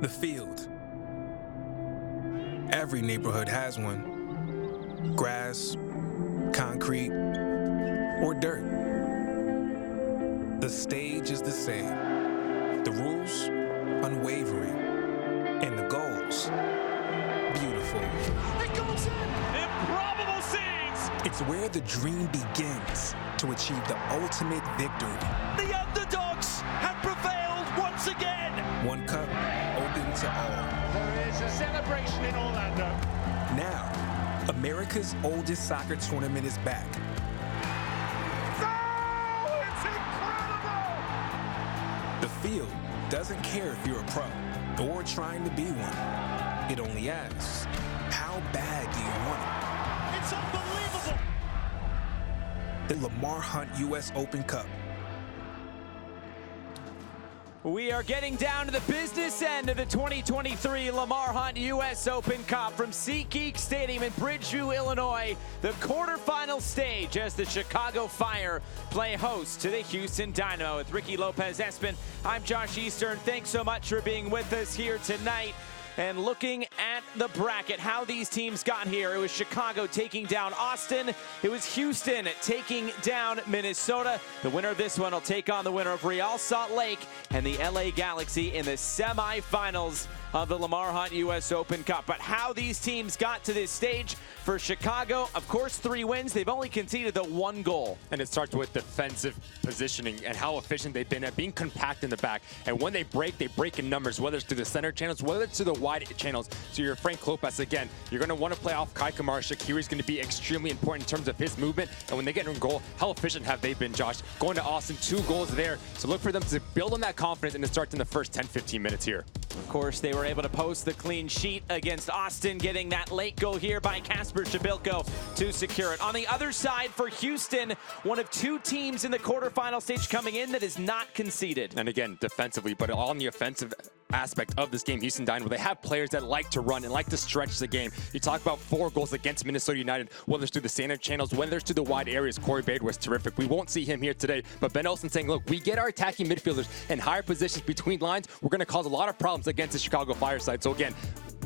The field. Every neighborhood has one. Grass, concrete, or dirt. The stage is the same. The rules, unwavering. And the goals, beautiful. It goes in! Improbable scenes! It's where the dream begins to achieve the ultimate victory. The underdogs have prevailed once again! One cup, open to all. There is a celebration in Orlando. Now, America's oldest soccer tournament is back. Oh, it's incredible! The field doesn't care if you're a pro or trying to be one. It only asks, how bad do you want it? It's unbelievable! The Lamar Hunt U.S. Open Cup. We are getting down to the business end of the 2023 Lamar Hunt U.S. Open Cup from SeatGeek Stadium in Bridgeview, Illinois. The quarterfinal stage as the Chicago Fire play host to the Houston Dynamo. With Ricky Lopez-Espin, I'm Josh Eastern. Thanks so much for being with us here tonight. And looking at the bracket, how these teams got here. It was Chicago taking down Austin. It was Houston taking down Minnesota. The winner of this one will take on the winner of Real Salt Lake and the LA Galaxy in the semifinals of the Lamar Hunt U.S. Open Cup. But how these teams got to this stage: for Chicago, of course, 3 wins. They've only conceded the 1 goal. And it starts with defensive positioning and how efficient they've been at being compact in the back. And when they break in numbers, whether it's through the center channels, whether it's through the wide channels. So you're Frank Lopez again. You're going to want to play off Kai Kamara. Shaqiri's going to be extremely important in terms of his movement. And when they get in goal, how efficient have they been, Josh? Going to Austin, 2 goals there. So look for them to build on that confidence, and it starts in the first 10-15 minutes here. Of course, they were able to post the clean sheet against Austin, getting that late goal here by Kasper Shabilko to secure it. On the other side for Houston, one of 2 teams in the quarterfinal stage coming in that is not conceded. And again, defensively, but on the offensive aspect of this game, Houston Dynamo, they have players that like to run and like to stretch the game. You talk about 4 goals against Minnesota United, whether it's through the center channels, whether it's through the wide areas. Corey Baird was terrific. We won't see him here today, but Ben Olsen saying, look, we get our attacking midfielders in higher positions between lines. We're going to cause a lot of problems against the Chicago Fire side. So again,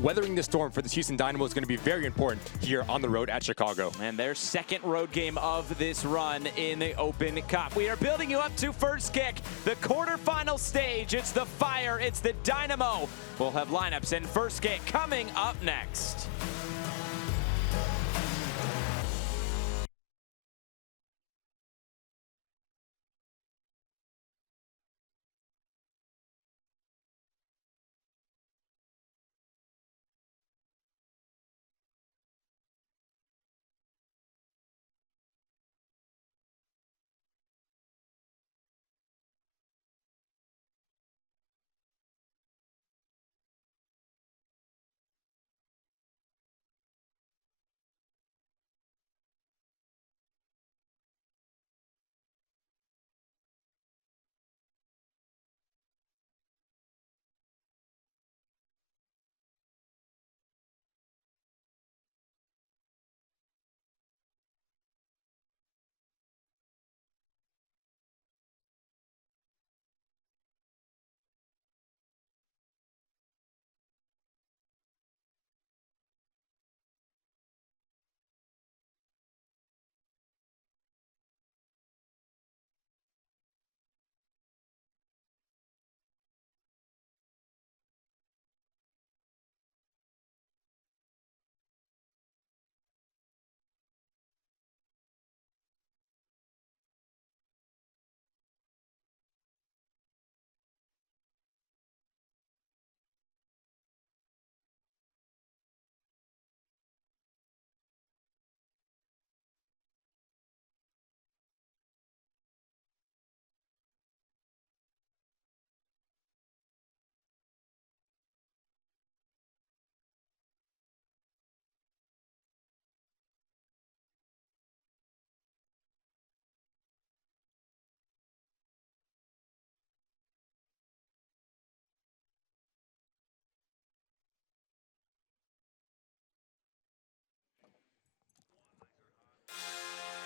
weathering the storm for the Houston Dynamo is going to be very important here on the road at Chicago. And their second road game of this run in the Open Cup. We are building you up to first kick, the quarterfinal stage. It's the Fire, it's the Dynamo. We'll have lineups and first kick coming up next.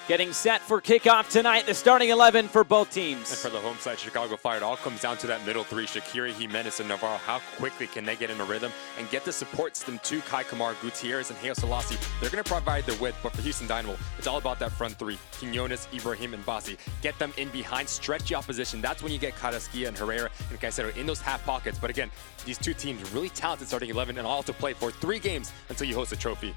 Getting set for kickoff tonight, the starting 11 for both teams. And for the home side, Chicago Fire, it all comes down to that middle three, Shaqiri, Jimenez, and Navarro. How quickly can they get in a rhythm and get the support system to Kai Kamara, Gutierrez, and Haile Selassie? They're going to provide the width, but for Houston Dynamo, it's all about that front three, Quinones, Ibrahim, and Bassi. Get them in behind, stretch the opposition. That's when you get Carrasquilla and Herrera and Caicedo in those half pockets. But again, these two teams, really talented starting 11, and all to play for 3 games until you host a trophy.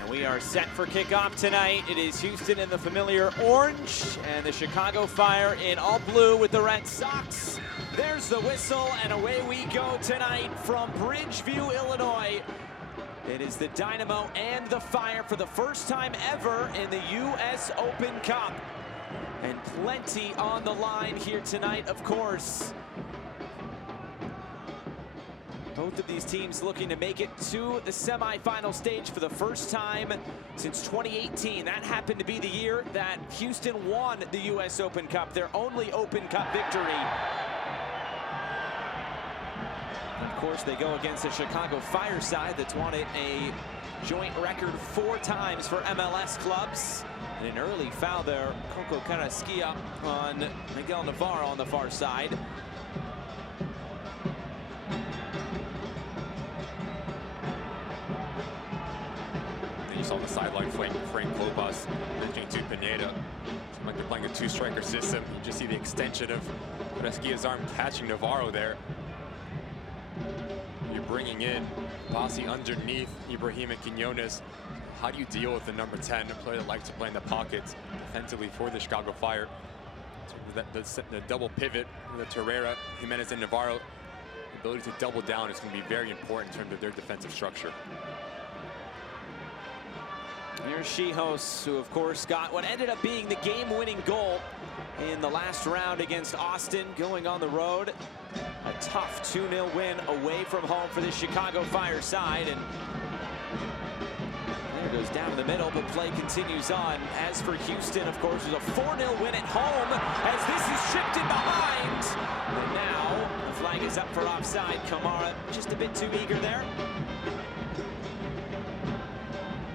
And we are set for kickoff tonight. It is Houston in the familiar orange and the Chicago Fire in all blue with the Red Sox. There's the whistle, and away we go tonight from Bridgeview, Illinois. It is the Dynamo and the Fire for the first time ever in the U.S. Open Cup. And plenty on the line here tonight, of course. Both of these teams looking to make it to the semifinal stage for the first time since 2018. That happened to be the year that Houston won the U.S. Open Cup, their only Open Cup victory. And of course, they go against the Chicago Fire side that's won it a joint record 4 times for MLS clubs. And an early foul there, Coco Carrasquilla on Miguel Navarro on the far side. You saw the sideline flank, Frank Klopas, mentioning to Pineda. It's like they're playing a 2-striker system. You just see the extension of Carrasquilla's arm catching Navarro there. You're bringing in Bassi underneath Ibrahim and Quinones. How do you deal with the number 10, a player that likes to play in the pockets defensively for the Chicago Fire? So the double pivot with Herrera, Jimenez, and Navarro, the ability to double down is going to be very important in terms of their defensive structure. Here's Shihos, who of course got what ended up being the game-winning goal in the last round against Austin, going on the road. A tough 2-0 win away from home for the Chicago Fire side. And there goes down the middle, but play continues on. As for Houston, of course, it was a 4-0 win at home as this is chipped in behind. And now the flag is up for offside. Kamara just a bit too eager there.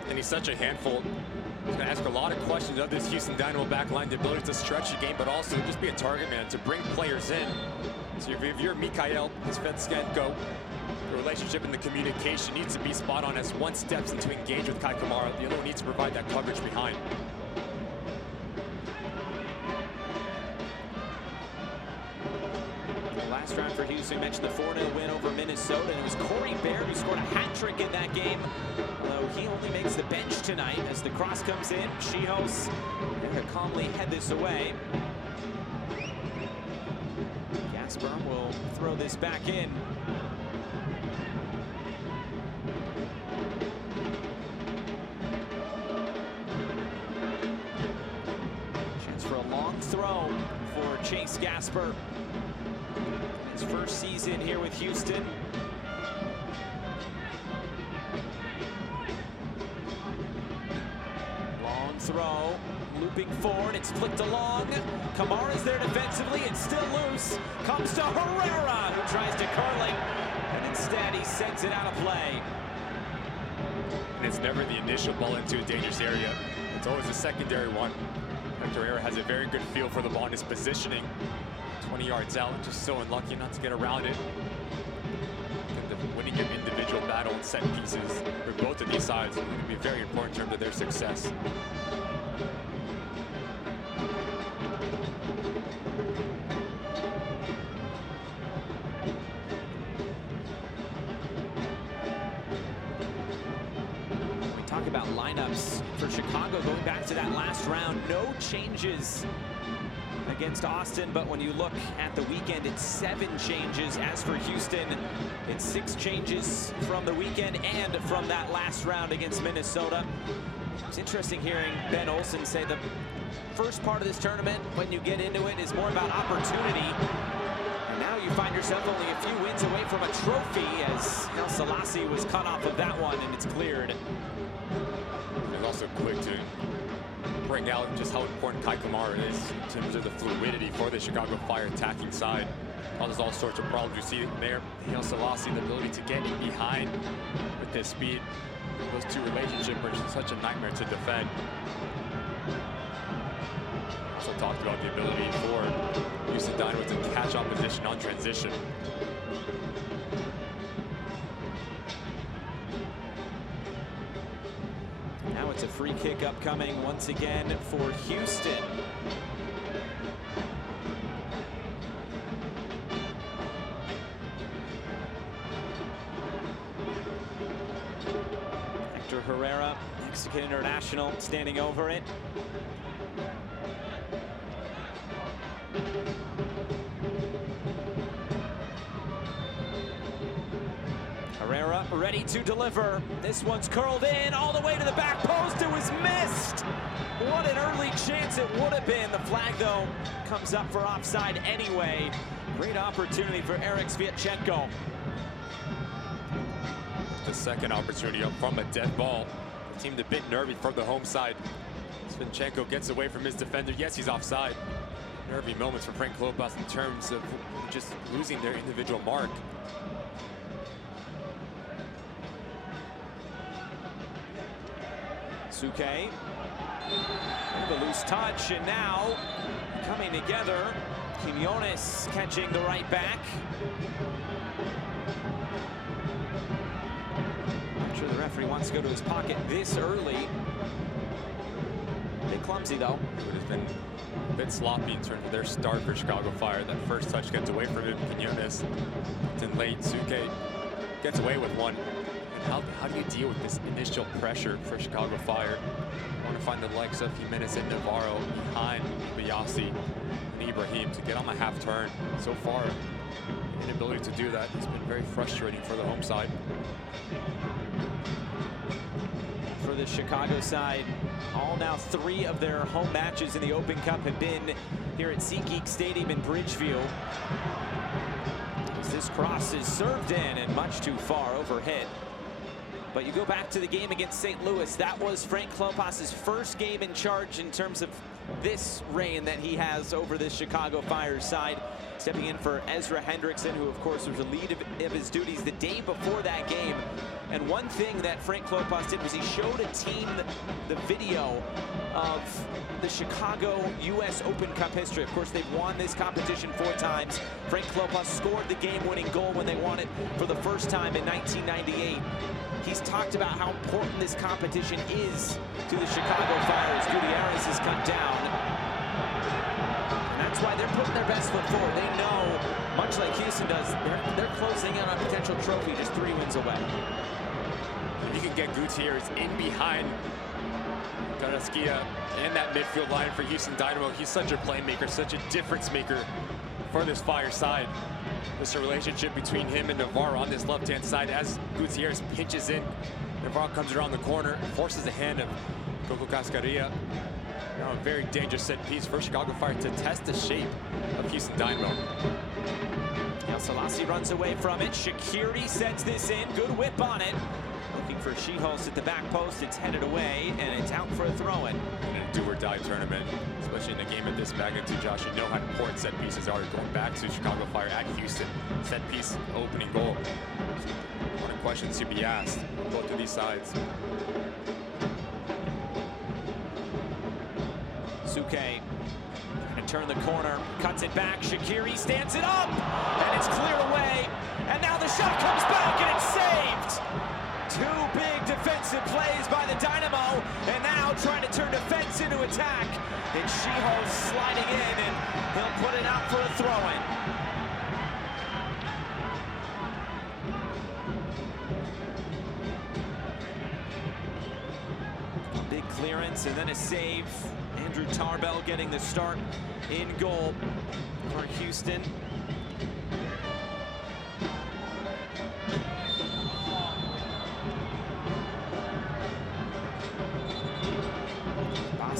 And he's such a handful. He's going to ask a lot of questions of this Houston Dynamo backline, the ability to stretch the game, but also just be a target man, to bring players in. So if you're Mikhail Svetsenko, the relationship and the communication needs to be spot on as one steps into engage with Kai Kamara. The other one needs to provide that coverage behind. Last round for Houston, we mentioned the 4-0 win over Minnesota, and it was Corey Baird who scored a hat trick in that game, although he only makes the bench tonight as the cross comes in. Shihos there to calmly head this away. Gasper will throw this back in. Chance for a long throw for Chase Gasper. His first season here with Houston. Long throw, looping forward, it's flicked along. Kamara's there defensively, it's still loose. Comes to Herrera, who tries to curling, and instead he sends it out of play. And it's never the initial ball into a dangerous area. It's always the secondary one. Herrera has a very good feel for the ball and his positioning. 20 yards out, just so unlucky not to get around it. And the winning an individual battle and set pieces for both of these sides is going to be very important in terms of their success. We talk about lineups for Chicago going back to that last round. No changes against Austin, but when you look at the weekend, it's 7 changes. As for Houston, it's 6 changes from the weekend and from that last round against Minnesota. It's interesting hearing Ben Olsen say the first part of this tournament, when you get into it, is more about opportunity. And now you find yourself only a few wins away from a trophy, as Haile Selassie was cut off of that one, and it's cleared. He's also quick to bring out just how important Kai Kamara is in terms of the fluidity for the Chicago Fire attacking side. Causes all sorts of problems. You see there, Haile Selassie, the ability to get in behind with his speed. Those two relationships are such a nightmare to defend. Also talked about the ability for Houston Dynamo to catch opposition on transition. Now it's a free kick upcoming once again for Houston. Herrera, Mexican international, standing over it. Herrera ready to deliver. This one's curled in all the way to the back post. It was missed. What an early chance it would have been. The flag, though, comes up for offside anyway. Great opportunity for Eric Sviatchenko. The second opportunity up from a dead ball. Seemed a bit nervy from the home side. Sviatchenko gets away from his defender. Yes, he's offside. Nervy moments for Frank Klopas in terms of just losing their individual mark. Suke, the loose touch, and now coming together. Quinones catching the right back. Not sure the referee wants to go to his pocket this early. A bit clumsy though. It would have been a bit sloppy in terms of their start for Chicago Fire. That first touch gets away from him. Quinones, then late. Suke gets away with one. And how do you deal with this initial pressure for Chicago Fire? I want to find the likes of Jimenez and Navarro behind Biasi and Ibrahim to get on the half turn. So far, the inability to do that has been very frustrating for the home side. For the Chicago side, all now 3 of their home matches in the Open Cup have been here at SeatGeek Stadium in Bridgeview. As this cross is served in and much too far overhit. But you go back to the game against St. Louis. That was Frank Klopas' first game in charge in terms of this reign that he has over this Chicago Fire side. Stepping in for Ezra Hendrickson, who of course was the lead of his duties the day before that game. And one thing that Frank Klopas did was he showed a team the video of the Chicago U.S. Open Cup history. Of course, they've won this competition 4 times. Frank Klopas scored the game-winning goal when they won it for the first time in 1998. He's talked about how important this competition is to the Chicago Fire as Gutierrez is cut down. And that's why they're putting their best foot forward. They know, much like Houston does, they're closing in on a potential trophy just 3 wins away. If you can get Gutierrez in behind Carrasquilla and that midfield line for Houston Dynamo, he's such a playmaker, such a difference maker for this Fire side. There's a relationship between him and Navarro on this left-hand side as Gutierrez pinches in. Navarro comes around the corner, forces the hand of Coco Cascarilla. Now a very dangerous set piece for Chicago Fire to test the shape of Houston Dynamo. Now Selassie runs away from it. Shaqiri sets this in. Good whip on it. Looking for Schieholz at the back post. It's headed away, and it's out for a throw-in. In a do-or-die tournament, especially in a game of this magnitude, Josh, you know how important set pieces are. Going back to Chicago Fire at Houston, set piece opening goal. One of the questions to be asked on both of these sides. Suke trying to turn the corner, cuts it back. Shaqiri stands it up, and it's cleared away. And now the shot comes back, and it's saved. 2 big defensive plays by the Dynamo, and now trying to turn defense into attack. And Schieholz sliding in, and he'll put it out for a throw-in. Big clearance, and then a save. Andrew Tarbell getting the start in goal for Houston.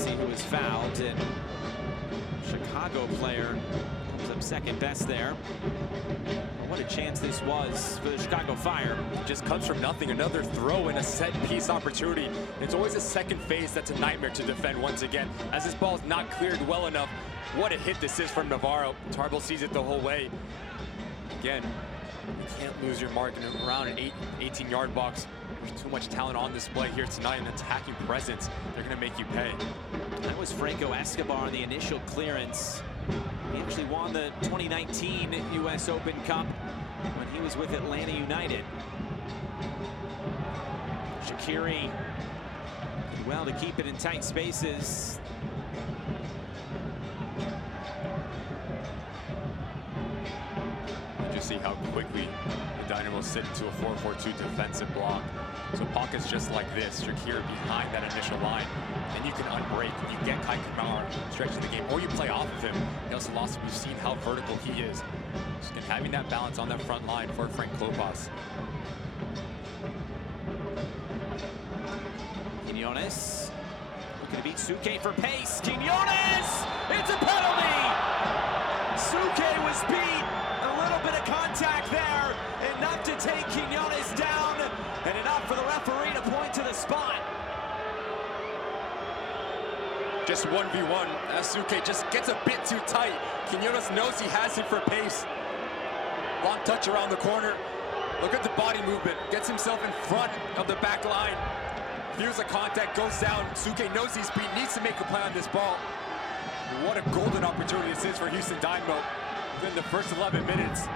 Who was fouled, and Chicago player comes up second best there. Well, what a chance this was for the Chicago Fire. It just comes from nothing. Another throw in a set piece opportunity. It's always a second phase that's a nightmare to defend once again, as this ball is not cleared well enough. What a hit this is from Navarro. Tarbell sees it the whole way. Again, You can't lose your mark in around an 18-yard box. There's too much talent on display here tonight, an attacking presence. They're going to make you pay. That was Franco Escobar on the initial clearance. He actually won the 2019 U.S. Open Cup when he was with Atlanta United. Shaqiri did well to keep it in tight spaces. You just see how quickly the Dynamo sit into a 4-4-2 defensive block. So pockets just like this, Shaqiri behind that initial line, and you can unbreak. You get Kai Kamara stretching the game, or you play off of him. Nelson Lawson, we've seen how vertical he is. Just having that balance on that front line for Frank Klopas. Quinones looking to beat Suke for pace. Quinones! It's a penalty! Suke was beat. A little bit of contact there. Enough to take Quinones down. And enough for the referee to point to the spot. Just 1v1 as Suke just gets a bit too tight. Quinones knows he has him for pace. Long touch around the corner. Look at the body movement. Gets himself in front of the back line. Here's a contact, goes down. Suke knows he's beat, needs to make a play on this ball. What a golden opportunity this is for Houston Dynamo within the first 11 minutes.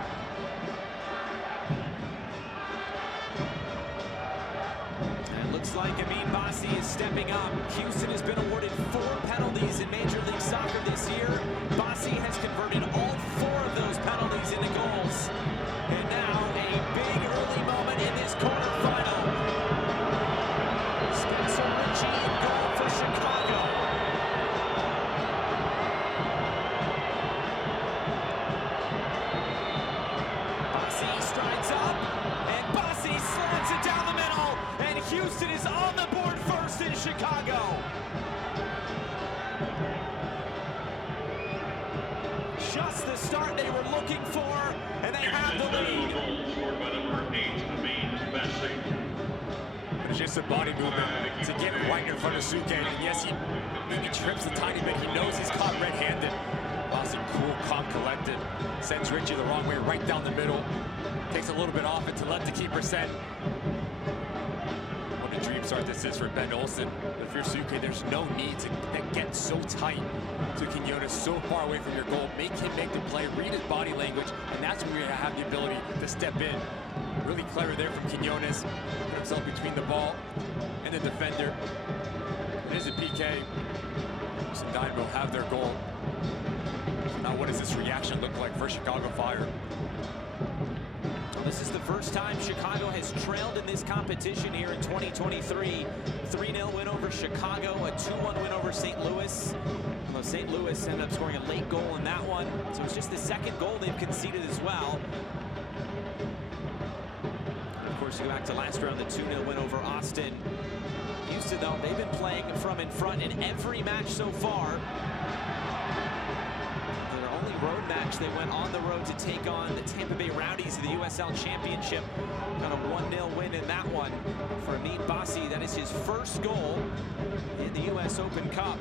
And it looks like Amin Bassi is stepping up. Houston has been awarded 4 penalties in Major League Soccer this year. Bassi has converted all 4 of those penalties into goals. And now a big early moment in this quarterfinal. Spencer Ritchie in goal for Chicago. Bassi strides up, and Bassi slams it down the middle, and Houston is on the board first in Chicago. Just the start they were looking for, and they have the lead. But it's just a body movement to get right in front of Suke. And yes, he maybe trips a tiny bit. He knows he's caught red-handed. Bassi cool, calm, collected. Sends Ritchie the wrong way, right down the middle. Takes a little bit off it to let the keeper send. What a dream start this is for Ben Olsen. But if you're Suke, there's no need to get so tight to Quinones, so far away from your goal. Make him make the play, read his body language, and that's when you have the ability to step in. Really clever there from Quinones. Put himself between the ball and the defender. It is a PK. Houston Dynamo have their goal. So now what does this reaction look like for Chicago Fire? This is the first time Chicago has trailed in this competition here in 2023. 3-0 win over Chicago, a 2-1 win over St. Louis. Although St. Louis ended up scoring a late goal in that one. So it's just the second goal they've conceded as well. And of course, you go back to last round, the 2-0 win over Austin. Houston, though, they've been playing from in front in every match so far. Their only road match, they went on the road to take on the Tampa Bay Rowdies of the USL Championship. Got a 1-0 win in that one for Amin Bassi. That is his first goal in the U.S. Open Cup.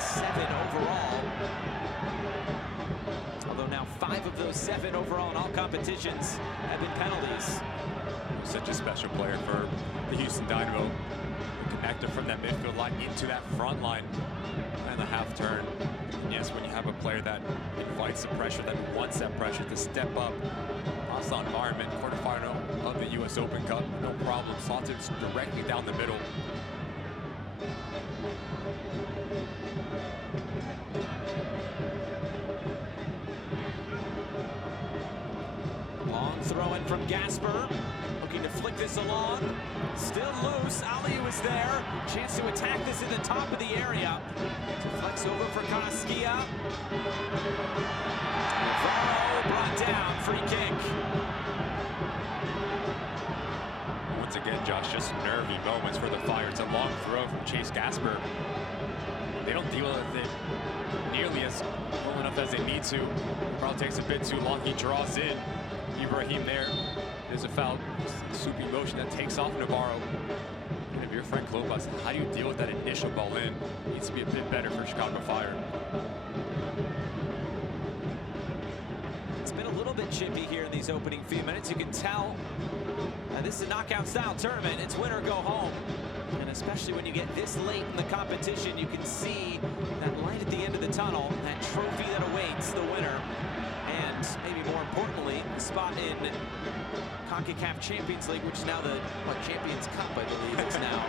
7 overall. Although now 5 of those 7 overall in all competitions have been penalties. Such a special player for the Houston Dynamo. Connected from that midfield line into that front line and the half turn. And yes, when you have a player that invites the pressure, that wants that pressure to step up. Hostile environment, quarterfinal of the U.S. Open Cup, no problem. Slots it directly down the middle. Long throw in from Gasper. Looking to flick this along. Still loose. Aliu is there. Chance to attack this in the top of the area. Flex over for Casquilla. Navarro brought down. Free kick. Once again, Josh, just nervy moments for the Fire. It's a long throw from Chase Gasper. They don't deal with it nearly as well enough as they need to. Probably takes a bit too long. He draws in. Ibrahim there. There's a foul. Soupy motion that takes off Navarro. And if you're Frank Klopas, how do you deal with that initial ball in? Needs to be a bit better for Chicago Fire. It's been a little little bit chippy here in these opening few minutes. You can tell this is a knockout style tournament. It's win or go home. And especially when you get this late in the competition, you can see that light at the end of the tunnel, that trophy that awaits the winner. And maybe more importantly, the spot in CONCACAF Champions League, which is now the Champions Cup, I believe, is now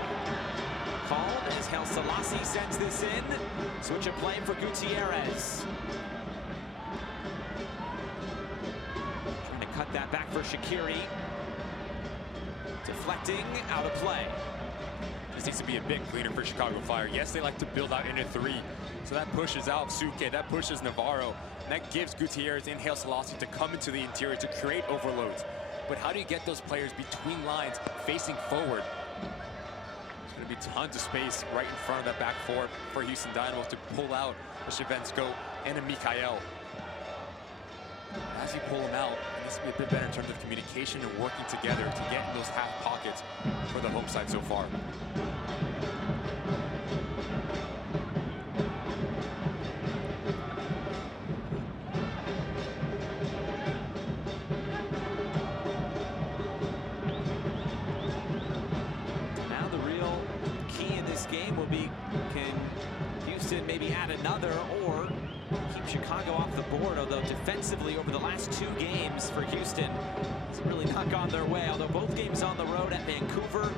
called as Haile Selassie sends this in. Switch of play for Gutierrez. Trying to cut that back for Shaqiri. Deflecting, out of play. This needs to be a bit cleaner for Chicago Fire. Yes, they like to build out into three, so that pushes out Suke, that pushes Navarro, and that gives Gutierrez and Haile Selassie to come into the interior to create overloads. But how do you get those players between lines facing forward? There's going to be tons of space right in front of that back four for Houston Dynamo to pull out a Shavensko and a Mikhail. As you pull them out, it needs to be a bit better in terms of communication and working together to get in those half pockets for the home side so far. Now the real key in this game will be, can Houston maybe add another or keep Chicago off the board, although defensively over the last 2 games for Houston, it's really not gone their way. Although both games on the road at Vancouver,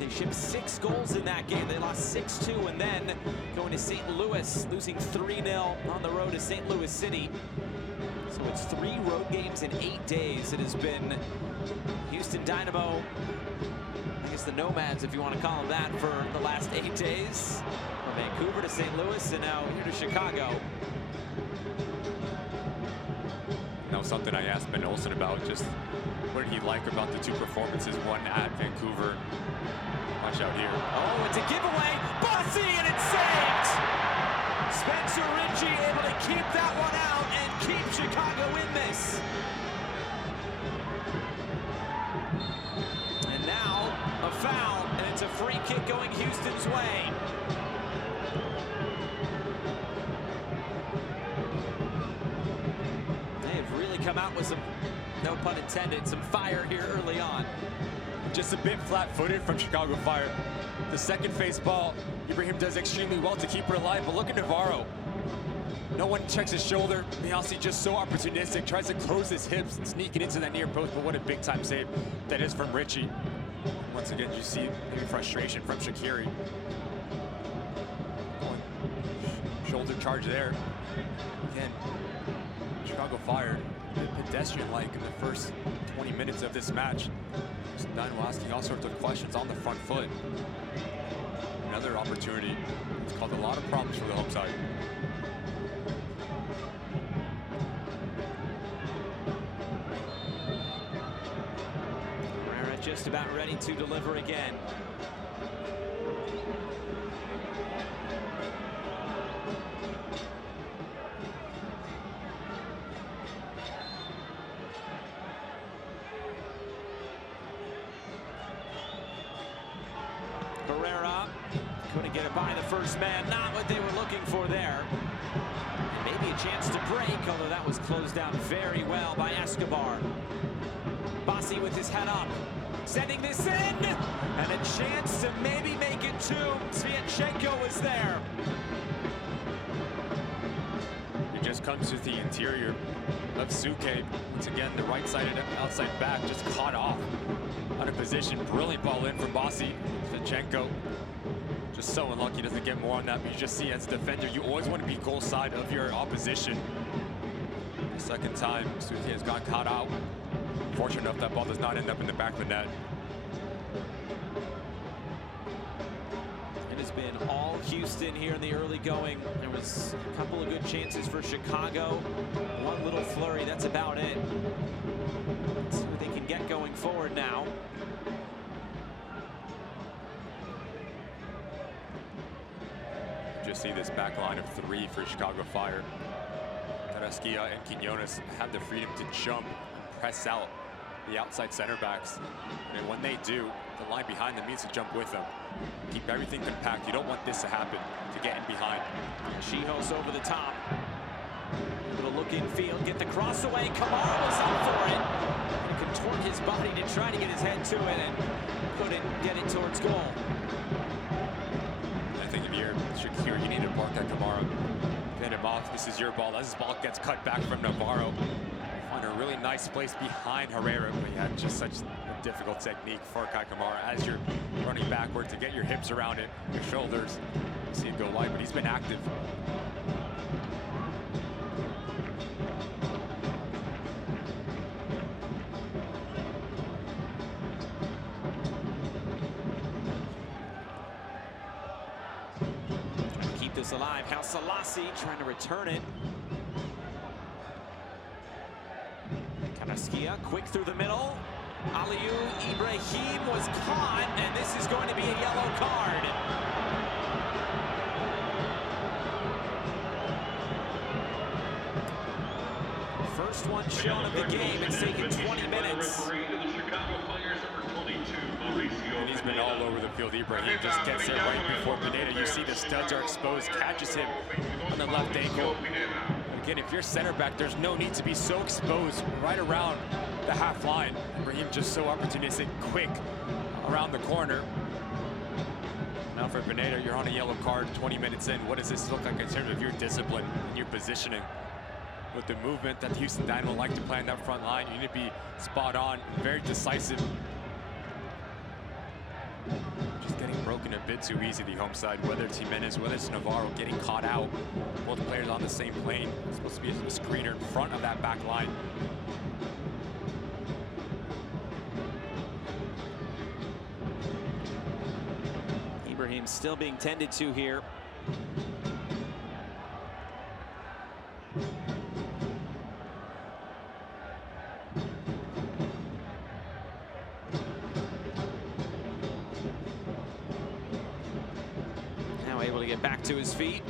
they shipped 6 goals in that game. They lost 6-2, and then going to St. Louis, losing 3-0 on the road to St. Louis City. So it's 3 road games in 8 days. It has been Houston Dynamo, I guess the Nomads, if you want to call them that, for the last 8 days. From Vancouver to St. Louis, and now here to Chicago. That was something I asked Ben Olsen about, just what did he like about the 2 performances, one at Vancouver. Watch out here. Oh, it's a giveaway. Bossy, and it's saved. Spencer Ritchie able to keep that one out and keep Chicago in this. And now a foul, and it's a free kick going Houston's way. Come out with some, no pun intended, some fire here early on. Just a bit flat-footed from Chicago Fire. The second face ball, Ibrahim does extremely well to keep her alive, but look at Navarro. No one checks his shoulder. Miasi just so opportunistic, tries to close his hips and sneak it into that near post, but what a big-time save that is from Ritchie. Once again, you see maybe frustration from Shaqiri. Shoulder charge there. Again, Chicago Fire, a bit pedestrian-like in the first 20 minutes of this match. Dynamo asking all sorts of questions on the front foot. Another opportunity. It's caused a lot of problems for the home side. Herrera just about ready to deliver again. Herrera couldn't get it by the first man. Not what they were looking for there. And maybe a chance to break, although that was closed out very well by Escobar. Bossy with his head up, sending this in, and a chance to maybe make it 2. Sviatchenko was there. It just comes to the interior of Suke. Once again, the right side and outside back just caught off out of position. Brilliant ball in from Bossy. Sviatchenko just so unlucky, doesn't get more on that, but you just see as a defender, you always want to be goal side of your opposition. The second time, Suke has got caught out. Fortunate enough that ball does not end up in the back of the net. It has been all Houston here in the early going. There was a couple of good chances for Chicago. One little flurry, that's about it. Let's see what they can get going forward now. Just see this back line of 3 for Chicago Fire. Carrasquilla and Quinones have the freedom to jump, press out the outside center backs. And when they do, the line behind them needs to jump with them. Keep everything compact. You don't want this to happen, to get in behind. Chihos over the top. Able to look infield, get the cross away. Kamara was up for it. And contort his body to try to get his head to it and couldn't get it towards goal. I think if you're Shakir, you need to block that Kamara. Get him off. This is your ball. As his ball gets cut back from Navarro. Find a really nice place behind Herrera, but he had just such a difficult technique for Kai Kamara as you're running backward to get your hips around it, your shoulders. You see it go wide, but he's been active. Trying to keep this alive. How Selassie trying to return it. Karaskia quick through the middle. Aliou Ibrahim was caught, and this is going to be a yellow card. First one shown of the game. It's taken 20 minutes. And he's been all over the field. Ibrahim just gets it right before Pineda. You see the studs are exposed, catches him on the left ankle. Again, if you're center back, there's no need to be so exposed right around the half line. Ibrahim just so opportunistic, quick around the corner. Now for Pineda, you're on a yellow card 20 minutes in. What does this look like in terms of your discipline and your positioning? With the movement that the Houston Dynamo like to play on that front line, you need to be spot on, very decisive. Just getting broken a bit too easy, the home side, whether it's Jimenez, whether it's Navarro, getting caught out. Both players on the same plane. It's supposed to be a screener in front of that back line. Ibrahim still being tended to here. Now able to get back to his feet.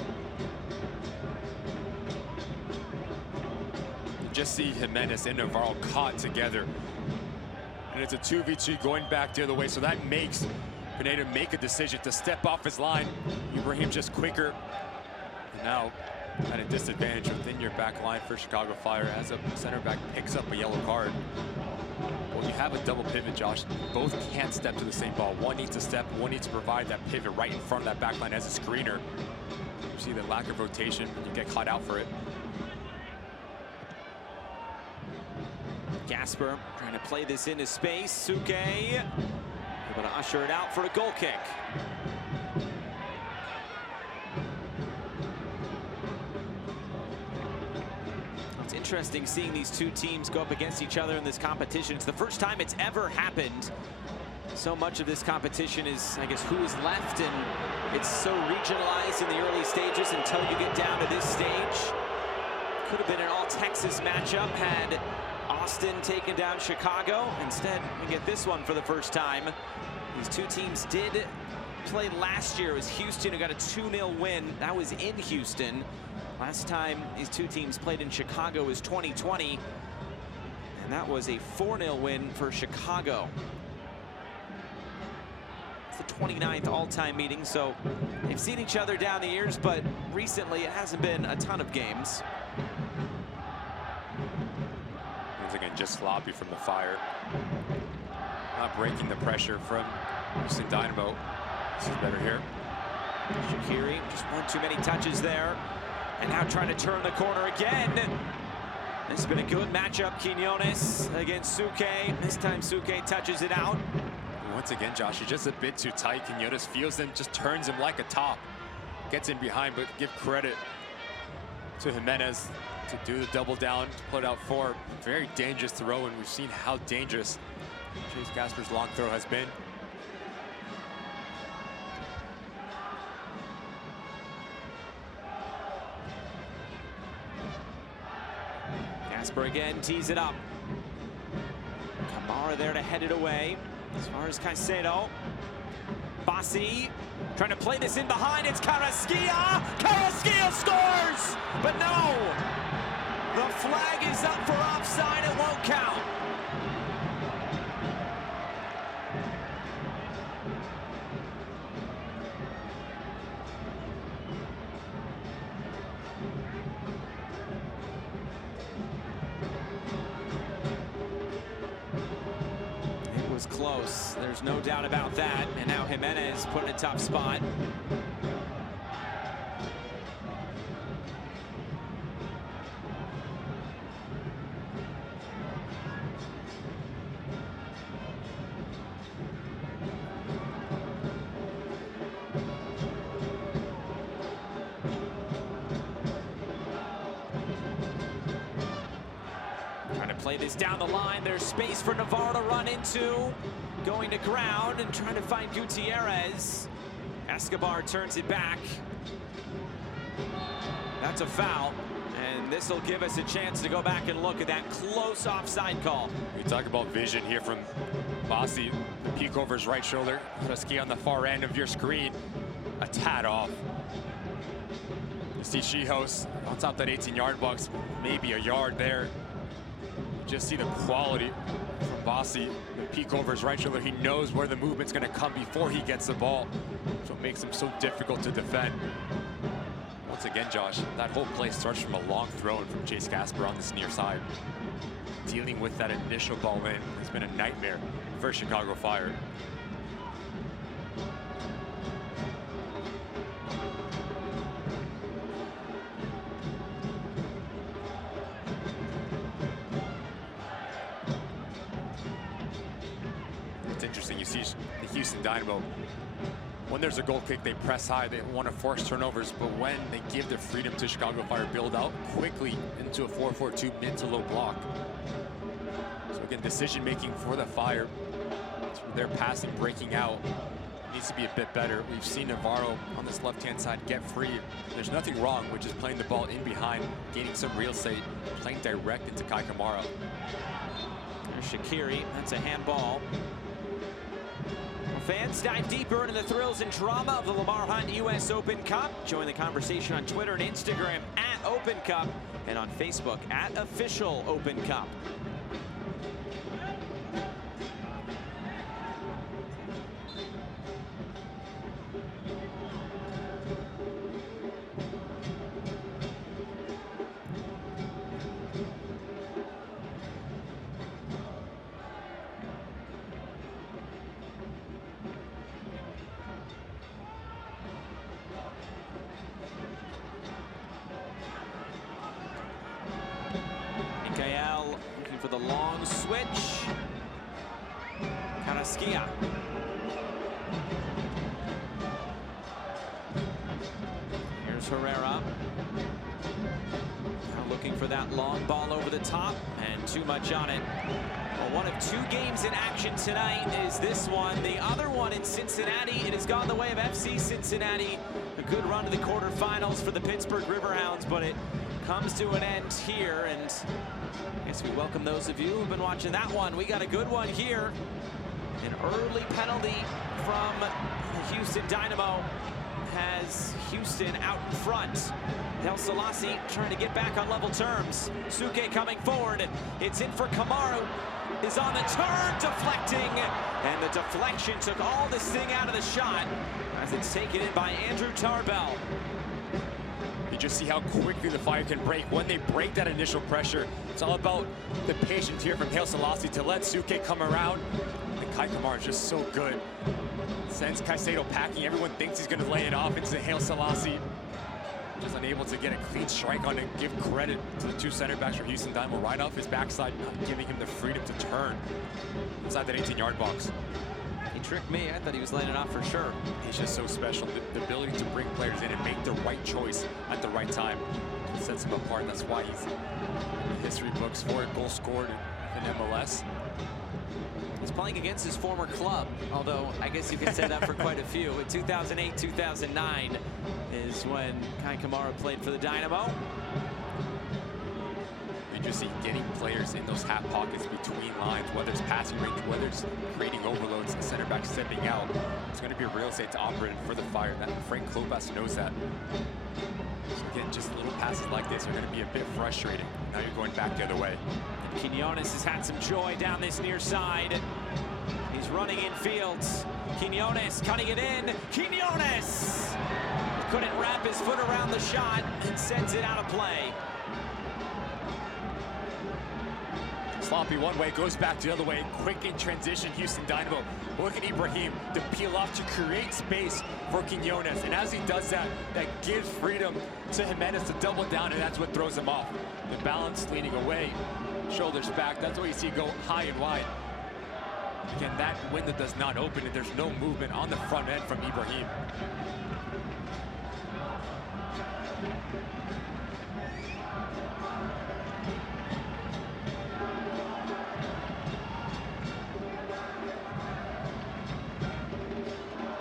Just see Jimenez and Navarro caught together. And it's a 2v2 going back the other way, so that makes Pineda make a decision to step off his line. Ibrahim just quicker. And now at a disadvantage within your back line for Chicago Fire as a center back picks up a yellow card. Well, you have a double pivot, Josh. Both can't step to the same ball. One needs to step, one needs to provide that pivot right in front of that back line as a screener. You see the lack of rotation when you get caught out for it. Gasper trying to play this into space. Suke able to usher it out for a goal kick. It's interesting seeing these two teams go up against each other in this competition. It's the first time it's ever happened. So much of this competition is, I guess, who is left, and it's so regionalized in the early stages until you get down to this stage. Could have been an all-Texas matchup had Austin taken down Chicago. Instead, we get this one for the first time. These two teams did play last year. It was Houston who got a 2-0 win. That was in Houston. Last time these two teams played in Chicago was 2020. And that was a 4-0 win for Chicago. It's the 29th all-time meeting, so they've seen each other down the years, but recently it hasn't been a ton of games. Again, just sloppy from the Fire. Not breaking the pressure from Houston Dynamo. This is better here. Shaqiri, just one too many touches there. And now trying to turn the corner again. This has been a good matchup, Quinones against Suke. This time Suke touches it out. Once again, Josh, he's just a bit too tight. Quinones feels him, just turns him like a top. Gets in behind, but give credit to Jimenez to do the double down, to put out four. Very dangerous throw, and we've seen how dangerous Chase Gasper's long throw has been. Gasper again tees it up. Kamara there to head it away. As far as Caicedo. Bassi trying to play this in behind. It's Carrasquilla. Carrasquilla scores! But no! The flag is up for offside. It won't count. was close. There's no doubt about that. And now Jimenez put in a tough spot. Play this down the line. There's space for Navarro to run into. Going to ground and trying to find Gutierrez. Escobar turns it back. That's a foul. And this will give us a chance to go back and look at that close offside call. We talk about vision here from Bossy. Peek over his right shoulder. Husky on the far end of your screen. A tad off. You see Shihos on top of that 18-yard box. Maybe a yard there. Just see the quality from Bossy. The peek over his right shoulder. He knows where the movement's going to come before he gets the ball. So it makes him so difficult to defend. Once again, Josh, that whole play starts from a long throw from Chase Gasper on this near side. Dealing with that initial ball in has been a nightmare for Chicago Fire. Interesting. You see the Houston Dynamo, when there's a goal kick, they press high. They want to force turnovers, but when they give the freedom to Chicago Fire, build out quickly into a 4-4-2 mid to low block. So again, decision making for the Fire, their passing breaking out needs to be a bit better. We've seen Navarro on this left-hand side get free. There's nothing wrong with just playing the ball in behind, gaining some real estate, playing direct into Kai Kamara. There's Shaqiri. That's a handball. Fans dive deeper into the thrills and drama of the Lamar Hunt U.S. Open Cup. Join the conversation on Twitter and Instagram @OpenCup and on Facebook @Official Open Cup. Looking for the long switch. Carrasquilla. Here's Herrera. Now looking for that long ball over the top, and too much on it. Well, one of two games in action tonight is this one. The other one in Cincinnati, it has gone the way of FC Cincinnati. A good run to the quarterfinals for the Pittsburgh Riverhounds, but it comes to an end here, and I guess we welcome those of you who've been watching that one. We got a good one here. An early penalty from the Houston Dynamo has Houston out in front. El Selassie trying to get back on level terms. Suke coming forward. It's in for Kamaru. Is on the turn, deflecting. And the deflection took all the sting out of the shot as it's taken in by Andrew Tarbell. You just see how quickly the Fire can break. When they break that initial pressure, it's all about the patience here from Haile Selassie to let Suke come around. And Kai Kamara is just so good. Sends Caicedo packing. Everyone thinks he's going to lay it off into Haile Selassie. Just unable to get a clean strike on it. Give credit to the two center backs for Houston Dynamo right off his backside, not giving him the freedom to turn inside that 18-yard box. He tricked me. I thought he was laying it off for sure. He's just so special. The ability to bring players in and make the right choice at the right time sets him apart. That's why he's in the history books for it. Goal scored in MLS. He's playing against his former club, although I guess you could say that for quite a few. In 2008, 2009 is when Kai Kamara played for the Dynamo. You just see getting players in those half pockets between lines, whether it's passing range, whether it's creating overloads, the center back stepping out. It's going to be a real estate to operate for the Fire. That Frank Klopas knows that. So again, just little passes like this are going to be a bit frustrating. Now you're going back the other way. Quinones has had some joy down this near side. He's running in fields. Quinones cutting it in. Quinones couldn't wrap his foot around the shot and sends it out of play. sloppy one way, goes back the other way. Quick in transition, Houston Dynamo. Look at Ibrahim to peel off to create space for Quiñones. And as he does that, that gives freedom to Jimenez to double down, and that's what throws him off. The balance leaning away, shoulders back. That's what you see go high and wide. Again, that window does not open, and there's no movement on the front end from Ibrahim.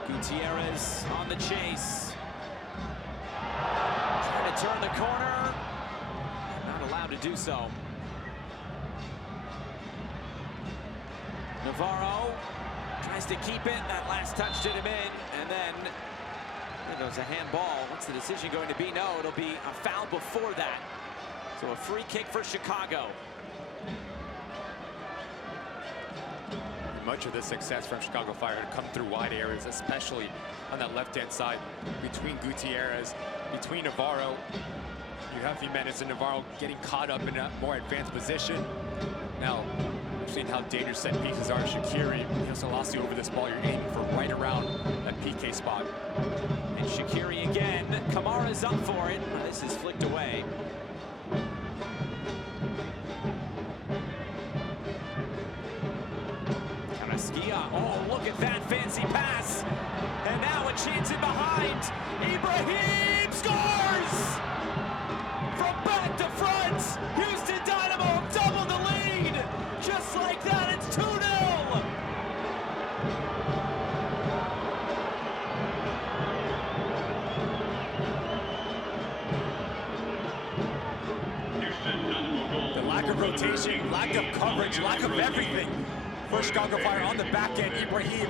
Gutierrez on the chase. Trying to turn the corner. Not allowed to do so. Navarro tries to keep it. That last touch did him in. And then there goes a handball. What's the decision going to be? No, it'll be a foul before that. So a free kick for Chicago. Much of the success from Chicago Fire had come through wide areas, especially on that left-hand side between Gutierrez, between Navarro. You have Jimenez and Navarro getting caught up in a more advanced position. Now, we've seen how dangerous set pieces are. Shaqiri, Selassie over this ball. You're aiming for right around that PK spot. And Shaqiri again. Kamara's up for it. This is flicked away. Oh, look at that fancy pass. And now a chance in behind. Ibrahim scores! From back to front, Houston Dynamo double the lead. Just like that, it's 2-0. The lack of rotation, lack of coverage, lack of everything. For Chicago Fire on the back end, Ibrahim,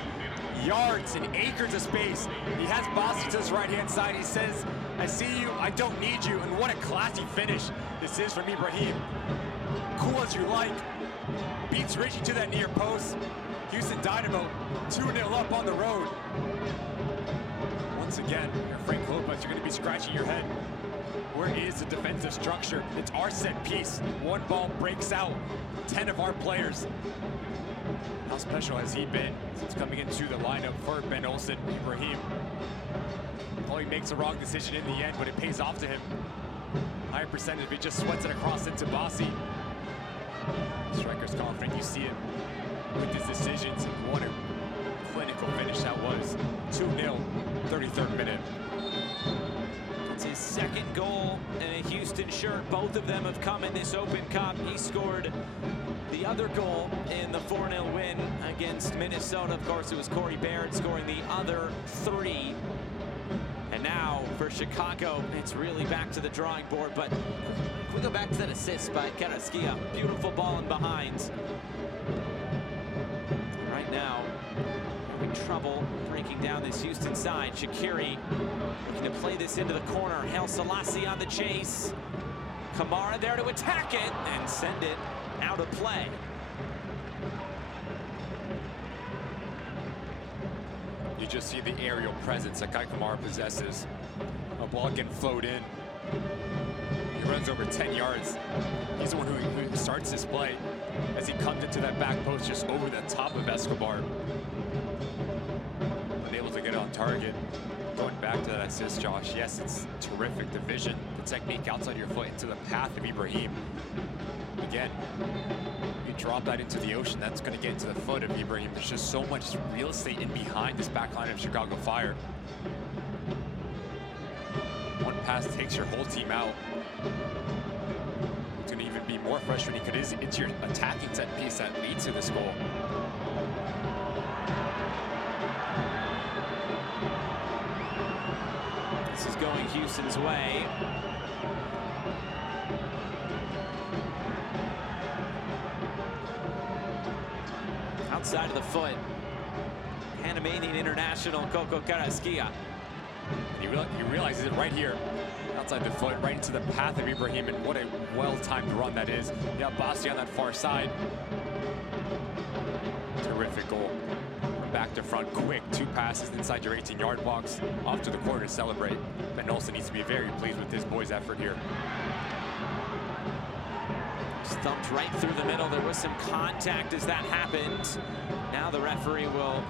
yards and acres of space. He has Bossi to his right-hand side. He says, I see you, I don't need you. And what a classy finish this is from Ibrahim. Cool as you like. Beats Richie to that near post. Houston Dynamo 2-0 up on the road. Once again, you're Frank Lopez, you're gonna be scratching your head. Where is the defensive structure? It's our set piece. One ball breaks out. 10 of our players. How special has he been since coming into the lineup for Ben Olsen? Ibrahim, oh, he makes a wrong decision in the end, but it pays off to him. Higher percentage, but he just sweats it across into Bossi. Striker's confident, you see it with his decisions. What a clinical finish that was. 2-0, 33rd minute. It's his second goal in a Houston shirt. Both of them have come in this Open Cup. He scored the other goal in the 4-0 win against Minnesota. Of course, it was Corey Baird scoring the other 3. And now for Chicago, it's really back to the drawing board. But if we go back to that assist by Carrasquilla, beautiful ball in behind. Right now, having trouble breaking down this Houston side. Shaqiri looking to play this into the corner. Haile Selassie on the chase. Kamara there to attack it and send it out of play. You just see the aerial presence that Kai Kamara possesses. A ball getting flowed in. He runs over 10 yards. He's the one who starts this play as he comes into that back post just over the top of Escobar. Unable to get on target. Going back to that assist, Josh. Yes, it's terrific. The vision, the technique outside your foot into the path of Ibrahim. Again, you drop that into the ocean, that's going to get into the foot of Ibrahim. There's just so much real estate in behind this back line of Chicago Fire. One pass takes your whole team out. It's going to even be more frustrating because it's your attacking set piece that leads to this goal. This is going Houston's way. Outside of the foot. Panamanian international Coco Carrasquilla. He realizes it right here. Outside the foot, right into the path of Ibrahim, and what a well-timed run that is. You have Bossi on that far side. Terrific goal. From back to front, quick, 2 passes inside your 18-yard box. Off to the corner to celebrate. Ben Olsen needs to be very pleased with this boy's effort here. Thumped right through the middle. There was some contact as that happened. Now the referee will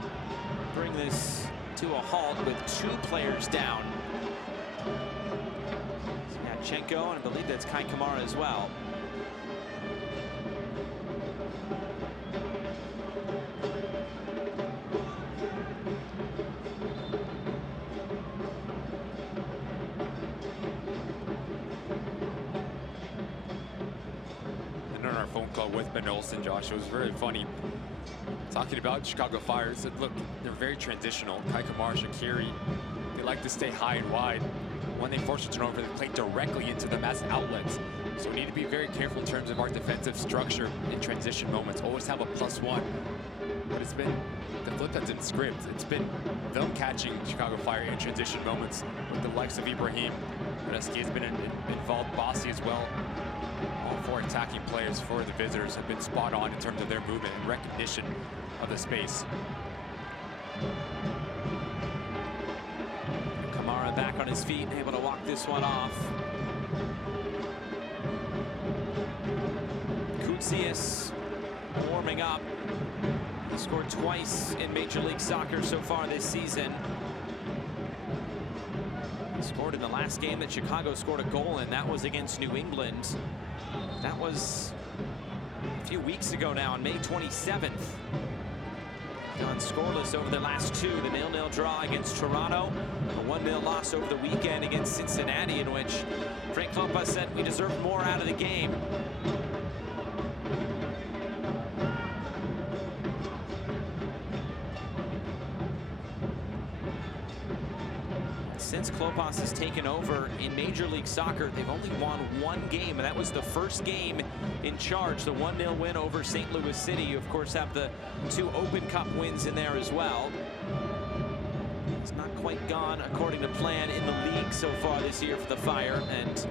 bring this to a halt with 2 players down. Chenko, and I believe that's Kai Kamara as well. And on our phone call with Ben Olsen, Josh, it was very funny talking about Chicago Fire. Said, look, they're very transitional. Kai Kamara, Shaqiri, they like to stay high and wide. When they force a turnover, they play directly into them as outlets. So we need to be very careful in terms of our defensive structure in transition moments. Always have a +1. But it's been the flip that's in script. It's been them catching Chicago Fire in transition moments with the likes of Ibrahim. Redeski has been involved, Bossy as well. All 4 attacking players for the visitors have been spot on in terms of their movement and recognition of the space. Kamara back on his feet, able to walk this one off. Koutsias warming up. He scored twice in Major League Soccer so far this season. He scored in the last game that Chicago scored a goal in. That was against New England. That was a few weeks ago now, on May 27th. Gone scoreless over the last 2. The 0-0 draw against Toronto, a 1-0 loss over the weekend against Cincinnati, in which Frank Klopas said we deserved more out of the game. Since Klopas has taken over in Major League Soccer, they've only won 1 game, and that was the first game in charge, the 1-0 win over St. Louis City. You, of course, have the 2 Open Cup wins in there as well. It's not quite gone according to plan in the league so far this year for the Fire, and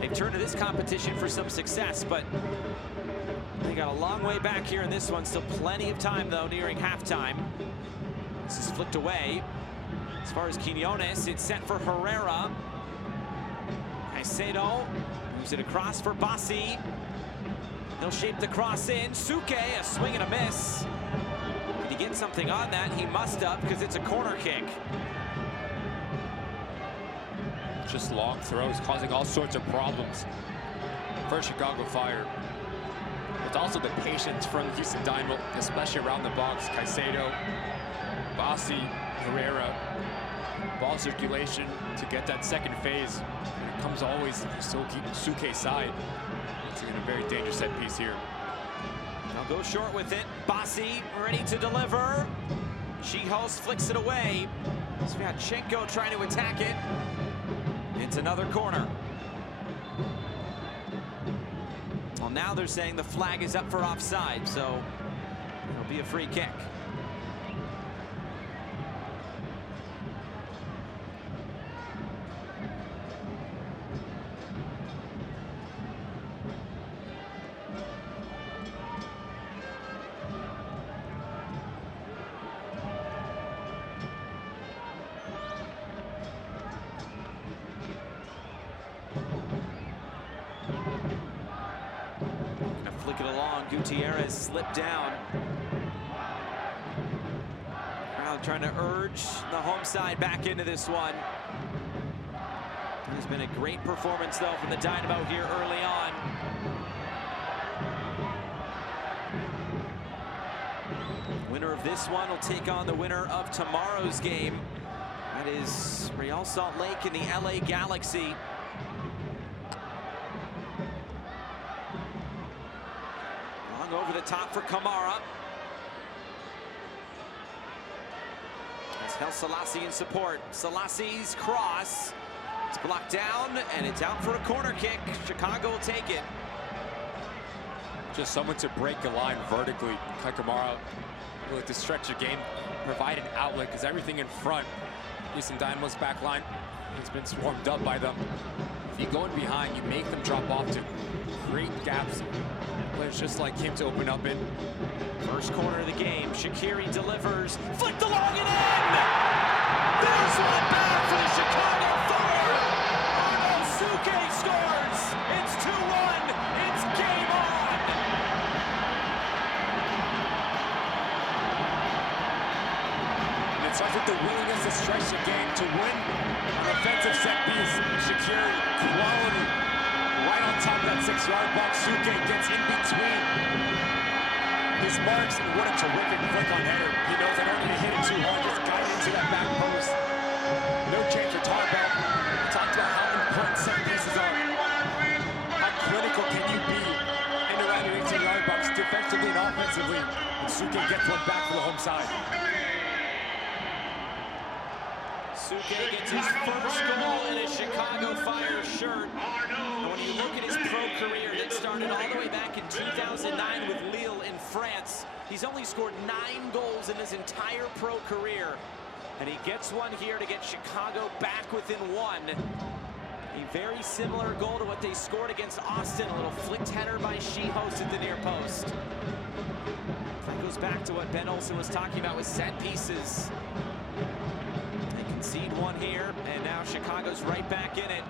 they've turned to this competition for some success, but they got a long way back here in this one. Still plenty of time, though, nearing halftime. This is flicked away. As far as Quinones, it's set for Herrera. Caicedo moves it across for Bassi. He'll shape the cross in. Suke, a swing and a miss. Did he get something on that? He must have, because it's a corner kick. Just long throws, causing all sorts of problems for Chicago Fire. It's also the patience from Houston Dynamo, especially around the box. Caicedo, Bassi, Herrera. Ball circulation to get that second phase. And it comes always Suke's side. It's a very dangerous set piece here. They'll go short with it. Bassi ready to deliver. Schieholz flicks it away. Sviatchenko trying to attack it. It's another corner. Well, now they're saying the flag is up for offside, so it'll be a free kick. Flick it along. Gutierrez slipped down. Crowd trying to urge the home side back into this one. It has been a great performance, though, from the Dynamo here early on. Winner of this one will take on the winner of tomorrow's game. That is Real Salt Lake and the LA Galaxy. Over the top for Kamara. That's Hel Selassie in support. Selassie's cross. It's blocked down, and it's out for a corner kick. Chicago will take it. Just someone to break the line vertically. Kai Kamara will to stretch the game, provide an outlet, because everything in front, Houston Dynamo's back line, has been swarmed up by them. If you go in behind, you make them drop off to create gaps. Players just like him to open up in. First corner of the game. Shaqiri delivers. Flicked along and in! There's one back for the Chicago Fire! Arnold Suke scores! It's 2-1. It's game on! starts with the willingness to stretch the game to win an offensive set piece. Shaqiri, quality, right on top of that 6-yard box. Suke gets in between his marks, and what a terrific flick on header. He knows I don't need to hit it too hard, just guide into that back post. No change for Tarbell. We talked about how important set pieces are. How critical can you be in around your 18-yard box, defensively and offensively? And Suke gets one back for the home side. Suke gets his first goal in a Chicago Fire shirt. And when you look at his pro career that started all the way back in 2009 with Lille in France, he's only scored 9 goals in his entire pro career. And he gets one here to get Chicago back within 1. A very similar goal to what they scored against Austin. A little flicked header by Shihos at the near post. That goes back to what Ben Olsen was talking about with set pieces. They concede one here, and now Chicago's right back in it.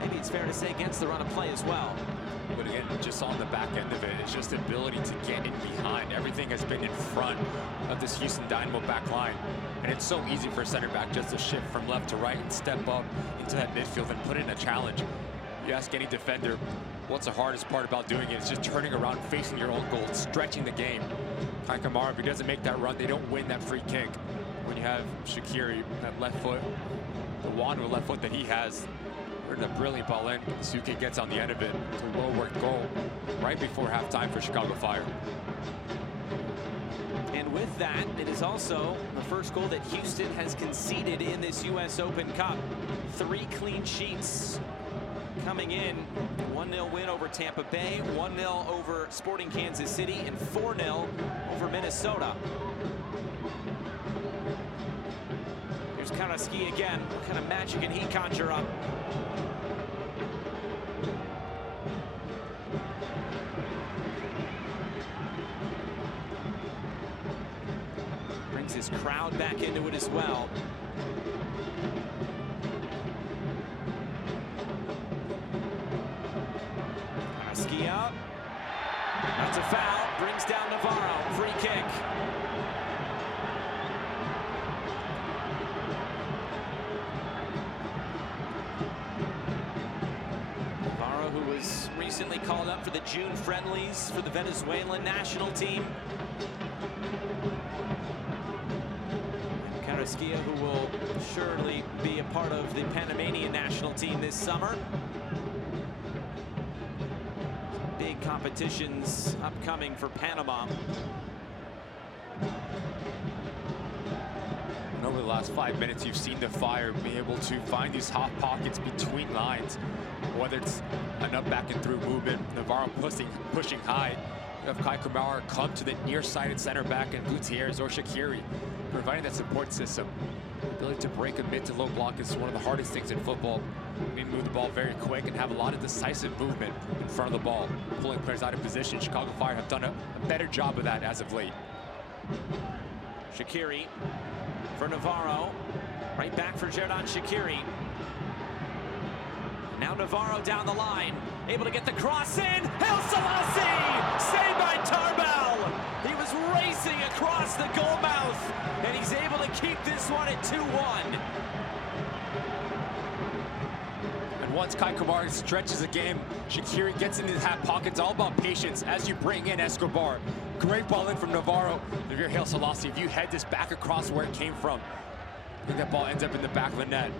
Maybe it's fair to say against the run of play as well. But again, just on the back end of it, it's just the ability to get in behind. Everything has been in front of this Houston Dynamo back line. And it's so easy for a center back just to shift from left to right and step up into that midfield and put in a challenge. You ask any defender, what's the hardest part about doing it? It's just turning around, facing your own goal, stretching the game. Kai Kamara, if he doesn't make that run, they don't win that free kick. When you have Shaqiri, that left foot, the wand with left foot that he has, a brilliant ball in. Suke gets on the end of it. It's a well-worked goal right before halftime for Chicago Fire. And with that, it is also the first goal that Houston has conceded in this U.S. Open Cup. 3 clean sheets coming in. 1-0 win over Tampa Bay, 1-0 over Sporting Kansas City, and 4-0 over Minnesota. Here's Karaski again. What kind of magic can he conjure up? Brings his crowd back into it as well. Karaski out. That's a foul. Brings down Navarro. Free kick. Who was recently called up for the June friendlies for the Venezuelan national team. Carrasquilla, who will surely be a part of the Panamanian national team this summer. Big competitions upcoming for Panama. And over the last 5 minutes, you've seen the Fire be able to find these hot pockets between lines, whether it's an up, back, and through movement, Navarro pushing high. You have Kai Kamara come to the near-sided center back, and Gutierrez or Shaqiri providing that support system. The ability to break a mid to low block is one of the hardest things in football. You need to move the ball very quick and have a lot of decisive movement in front of the ball, pulling players out of position. Chicago Fire have done a better job of that as of late. Shaqiri for Navarro. Right back for Xherdan Shaqiri. Now Navarro down the line, able to get the cross in. Haile Selassie, saved by Tarbell. He was racing across the goal mouth, and he's able to keep this one at 2-1. And once Kai Kamara stretches the game, Shaqiri gets into the half pocket. It's all about patience as you bring in Escobar. Great ball in from Navarro. If you're Haile Selassie, if you head this back across where it came from, I think that ball ends up in the back of the net.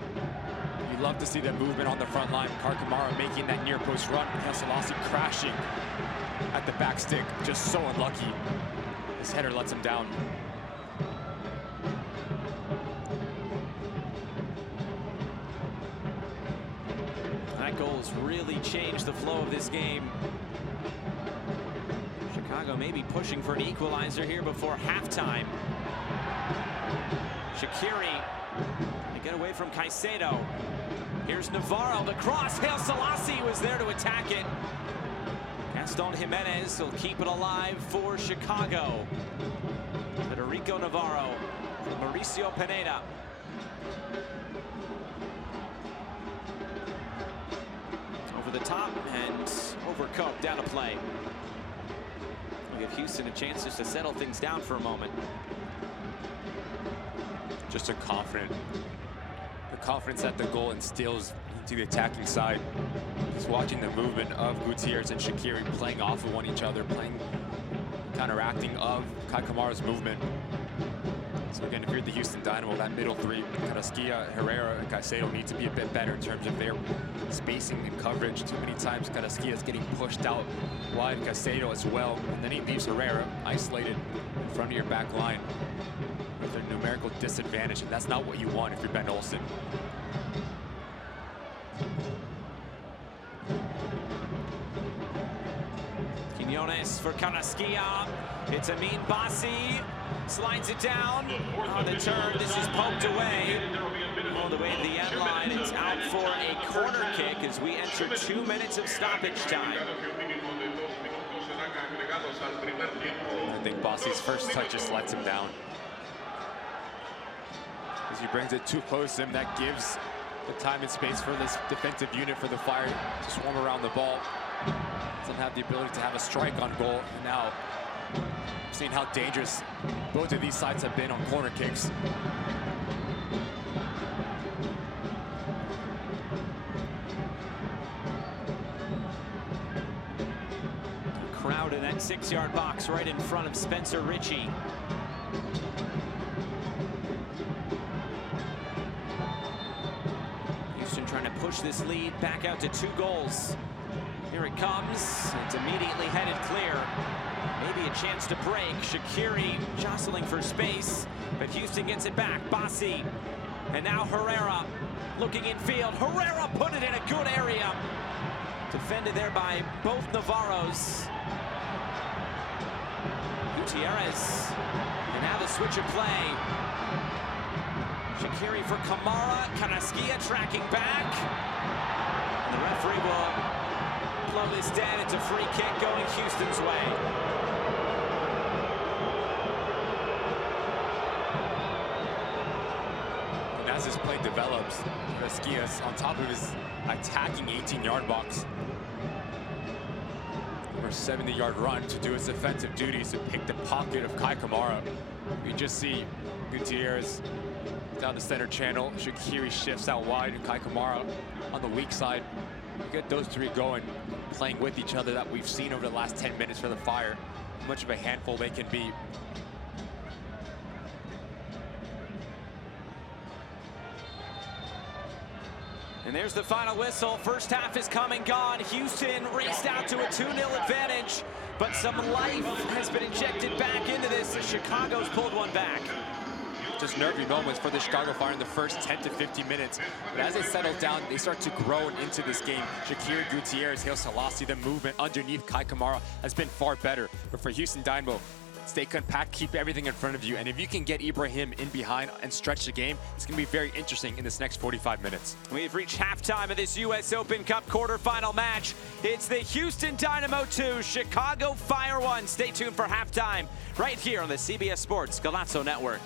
You love to see that movement on the front line. Kai Kamara making that near post run. Haile Selassie crashing at the back stick. Just so unlucky. His header lets him down. That goal has really changed the flow of this game. Chicago may be pushing for an equalizer here before halftime. Shaqiri to get away from Caicedo. Here's Navarro, the cross. Haile Selassie was there to attack it. Gaston Jimenez will keep it alive for Chicago. Federico Navarro, Mauricio Pineda. Over the top and overcooked, down to play. We'll give Houston a chance just to settle things down for a moment. Just a the confidence that the goal instills into the attacking side. Just watching the movement of Gutierrez and Shaqiri playing off of each other, counteracting of Kai Kamara's movement. So again, if you're the Houston Dynamo, that middle three, Carrasquilla, Herrera, and Caicedo need to be a bit better in terms of their spacing and coverage. Too many times Carrasquilla is getting pushed out wide, Caicedo as well, and then he leaves Herrera isolated in front of your back line with a numerical disadvantage, and that's not what you want if you're Ben Olsen. Quinones for Carrasquilla. It's Amin Bassi. Slides it down on the turn. This is poked away. All the way to the end line. It's out for a corner kick as we enter 2 minutes of stoppage time. I think Bassi's first touch just lets him down. As he brings it too close to him, that gives the time and space for this defensive unit for the Fire to swarm around the ball. Doesn't have the ability to have a strike on goal. And now, seeing how dangerous both of these sides have been on corner kicks. Crowd in that 6-yard box right in front of Spencer Ritchie. Houston trying to push this lead back out to 2 goals. Here it comes. It's immediately headed clear. Maybe a chance to break. Shaqiri jostling for space, but Houston gets it back. Bassi, and now Herrera looking infield. Herrera put it in a good area. Defended there by both Navarros. Gutierrez, and now the switch of play. Shaqiri for Kamara. Carrasquilla tracking back. And the referee will blow this dead. It's a free kick going Houston's way. As this play develops, Carrasquilla on top of his attacking 18-yard box. For a 70-yard run to do his defensive duties to pick the pocket of Kai Kamara. You just see Gutierrez down the center channel. Shaqiri shifts out wide, and Kai Kamara on the weak side. You get those three going, playing with each other that we've seen over the last 10 minutes for the Fire. How much of a handful they can be. And there's the final whistle. First half is come and gone. Houston raced out to a 2-0 advantage, but some life has been injected back into this. Chicago's pulled one back. Just nervy moments for the Chicago Fire in the first 10 to 15 minutes. But as they settle down, they start to grow into this game. Shaqiri, Gutierrez, Haile Selassie, the movement underneath Kai Kamara has been far better. But for Houston Dynamo, stay compact, keep everything in front of you. And if you can get Ibrahim in behind and stretch the game, it's going to be very interesting in this next 45 minutes. We've reached halftime of this U.S. Open Cup quarterfinal match. It's the Houston Dynamo 2, Chicago Fire 1. Stay tuned for halftime right here on the CBS Sports Golazo Network.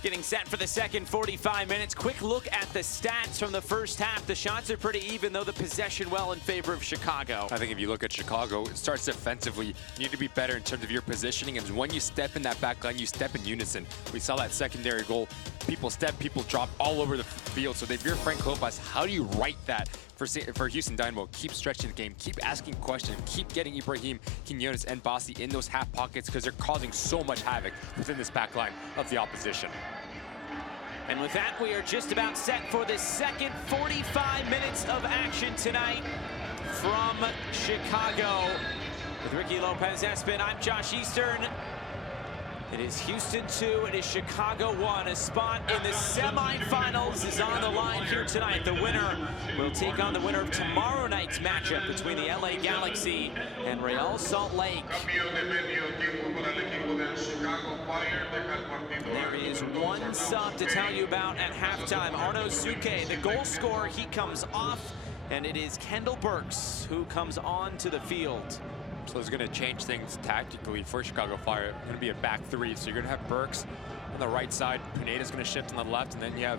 Getting set for the second 45 minutes. Quick look at the stats from the first half. The shots are pretty even, though the possession well in favor of Chicago. I think if you look at Chicago, it starts defensively. You need to be better in terms of your positioning, and when you step in that back line, you step in unison. We saw that secondary goal. People step, people drop all over the field. So if you're Frank Lopez, how do you right that for Houston Dynamo? Keep stretching the game, keep asking questions, keep getting Ibrahim, Quinones, and Bassi in those half pockets, because they're causing so much havoc within this back line of the opposition. And with that, we are just about set for the second 45 minutes of action tonight from Chicago. With Ricky Lopez-Espin, I'm Josh Eastern. It is Houston 2, it is Chicago 1. A spot in the semifinals is on the line here tonight. The winner will take on the winner of tomorrow night's matchup between the LA Galaxy and Real Salt Lake. There is one sub to tell you about at halftime. Arno Suke, the goal scorer, he comes off, and it is Kendall Burks who comes on to the field. So it's going to change things tactically for Chicago Fire. It's going to be a back three. So you're going to have Burks on the right side. Pineda's going to shift on the left, and then you have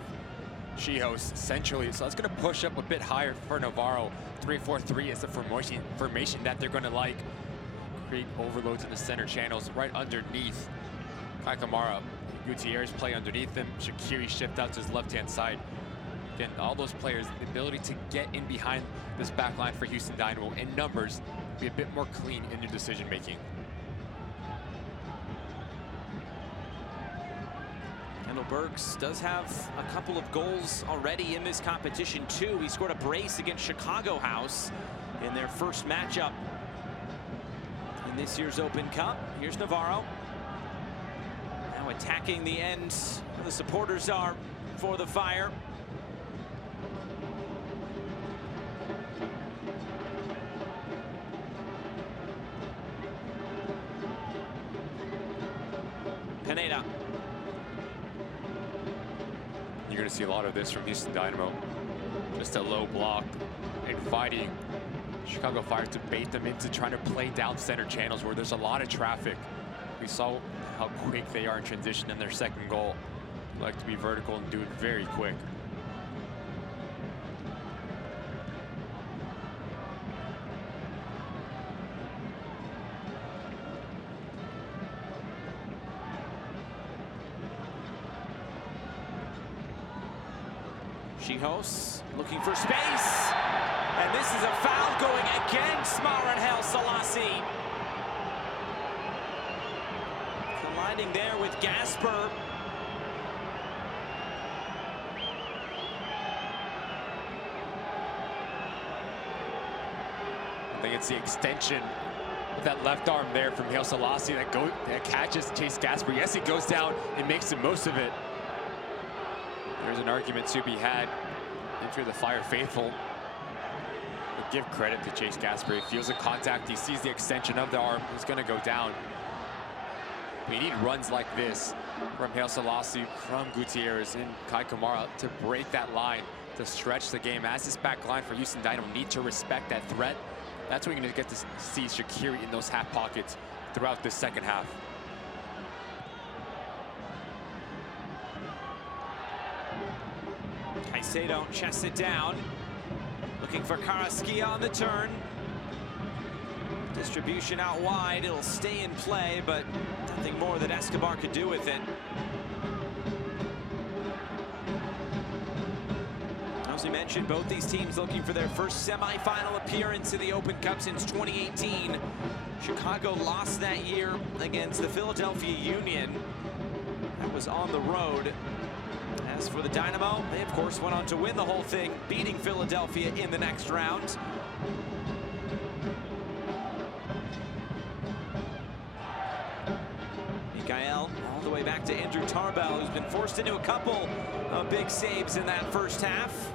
Chihos centrally. So that's going to push up a bit higher for Navarro. 3-4-3 is the formation that they're going to like. Create overloads in the center channels right underneath Kai Kamara. Gutierrez play underneath him. Shaqiri shift out to his left-hand side. Again, all those players, the ability to get in behind this back line for Houston Dynamo in numbers, be a bit more clean in your decision making. Kendall Burks does have a couple of goals already in this competition too. He scored a brace against Chicago House in their first matchup in this year's Open Cup. Here's Navarro. Now attacking the end where the supporters are for the Fire. Pineda. You're going to see a lot of this from Houston Dynamo. Just a low block, inviting Chicago Fire to bait them into trying to play down center channels where there's a lot of traffic. We saw how quick they are in transition in their second goal. They like to be vertical and do it very quick. Chihos looking for space, and this is a foul going against Maranhel Selassie. Colliding there with Gasper. I think it's the extension of that left arm there from Hail Selassie that catches Chase Gasper. Yes, he goes down and makes the most of it. There's an argument to be had if you're the Fire faithful. But give credit to Chase Gasper. He feels a contact. He sees the extension of the arm. He's going to go down. We need runs like this from Hail Selassie, from Gutierrez, and Kai Kamara to break that line, to stretch the game. As this back line for Houston Dynamo need to respect that threat. That's when you're going to get to see Shaqiri in those half pockets throughout this second half. Caicedo chests it down, looking for Carrasquilla on the turn. Distribution out wide, it'll stay in play, but nothing more that Escobar could do with it. As we mentioned, both these teams looking for their first semifinal appearance in the Open Cup since 2018. Chicago lost that year against the Philadelphia Union. That was on the road. As for the Dynamo, they of course went on to win the whole thing, beating Philadelphia in the next round. Mikael all the way back to Andrew Tarbell, who's been forced into a couple of big saves in that first half.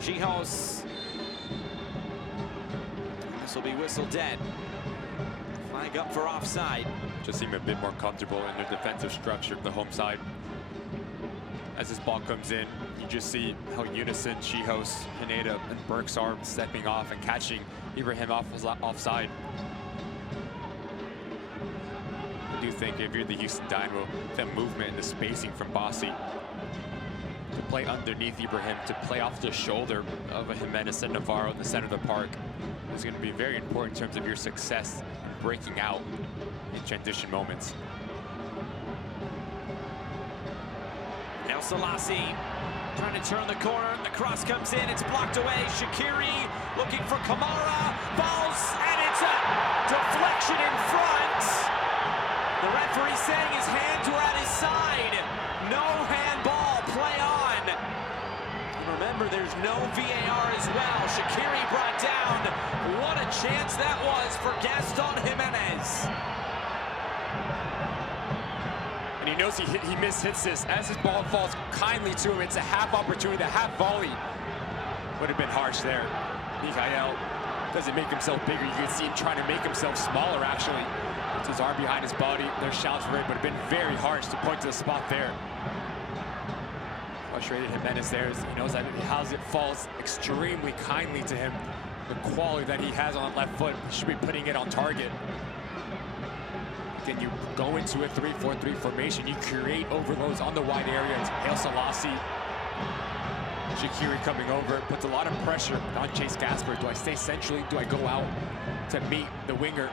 Chihos. This will be whistled dead. Flag up for offside. Just seem a bit more comfortable in their defensive structure of the home side. As this ball comes in, you just see how unison Chihos, Pineda, and Burks are stepping off and catching Ibrahim offside. They do think if you're the Houston Dynamo, the movement and the spacing from Bassi to play underneath Ibrahim, to play off the shoulder of a Jimenez and Navarro in the center of the park is going to be very important in terms of your success in breaking out in transition moments. El Selassie trying to turn the corner. The cross comes in. It's blocked away. Shaqiri looking for Kamara. Falls, and it's a deflection in front. The referee saying his hands were at his side. No handball. Play on. And remember, there's no VAR as well. Shaqiri brought down. What a chance that was for Gaston Jimenez. And he knows he mishits this. As his ball falls kindly to him, it's a half opportunity, the half volley. Would have been harsh there. Mikhail doesn't make himself bigger. You can see him trying to make himself smaller, actually. Puts his arm behind his body. There's shouts for it, but it's been very harsh to point to the spot there. Frustrated Jimenez there. He knows that how it falls extremely kindly to him. The quality that he has on the left foot, he should be putting it on target. Then you go into a 3-4-3 formation. You create overloads on the wide area. It's El Selassie. Shaqiri coming over. Puts a lot of pressure on Chase Gasper. Do I stay centrally? Do I go out to meet the winger?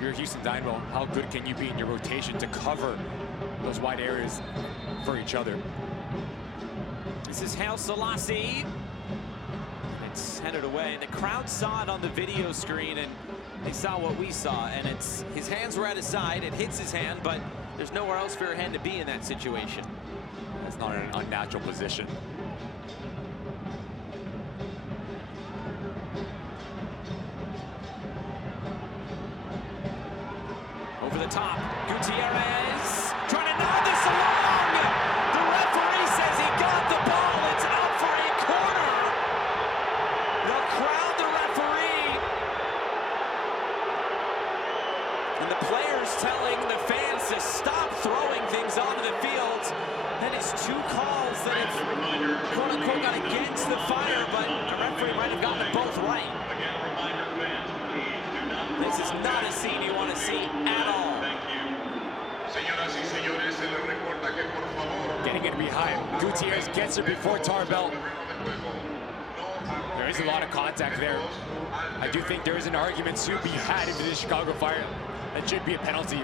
You're Houston Dynamo. How good can you be in your rotation to cover those wide areas for each other? This is El Selassie. It's headed away. And the crowd saw it on the video screen, and they saw what we saw, and it's his hands were at his side. It hits his hand, but there's nowhere else for your hand to be in that situation. That's not an unnatural position. Over the top, Gutierrez trying to nod this along. The referee says he got the ball. It's out for a corner. The crowd, the referee, and the players telling the fans to stop throwing things onto the field. That is two calls that have, quote-unquote, got against the fire, but the referee might have gotten them both right. This is not a scene you want to see at all. Getting it behind. Gutierrez gets it before Tarbell. There is a lot of contact there. I do think there is an argument to be had into the Chicago Fire. That should be a penalty.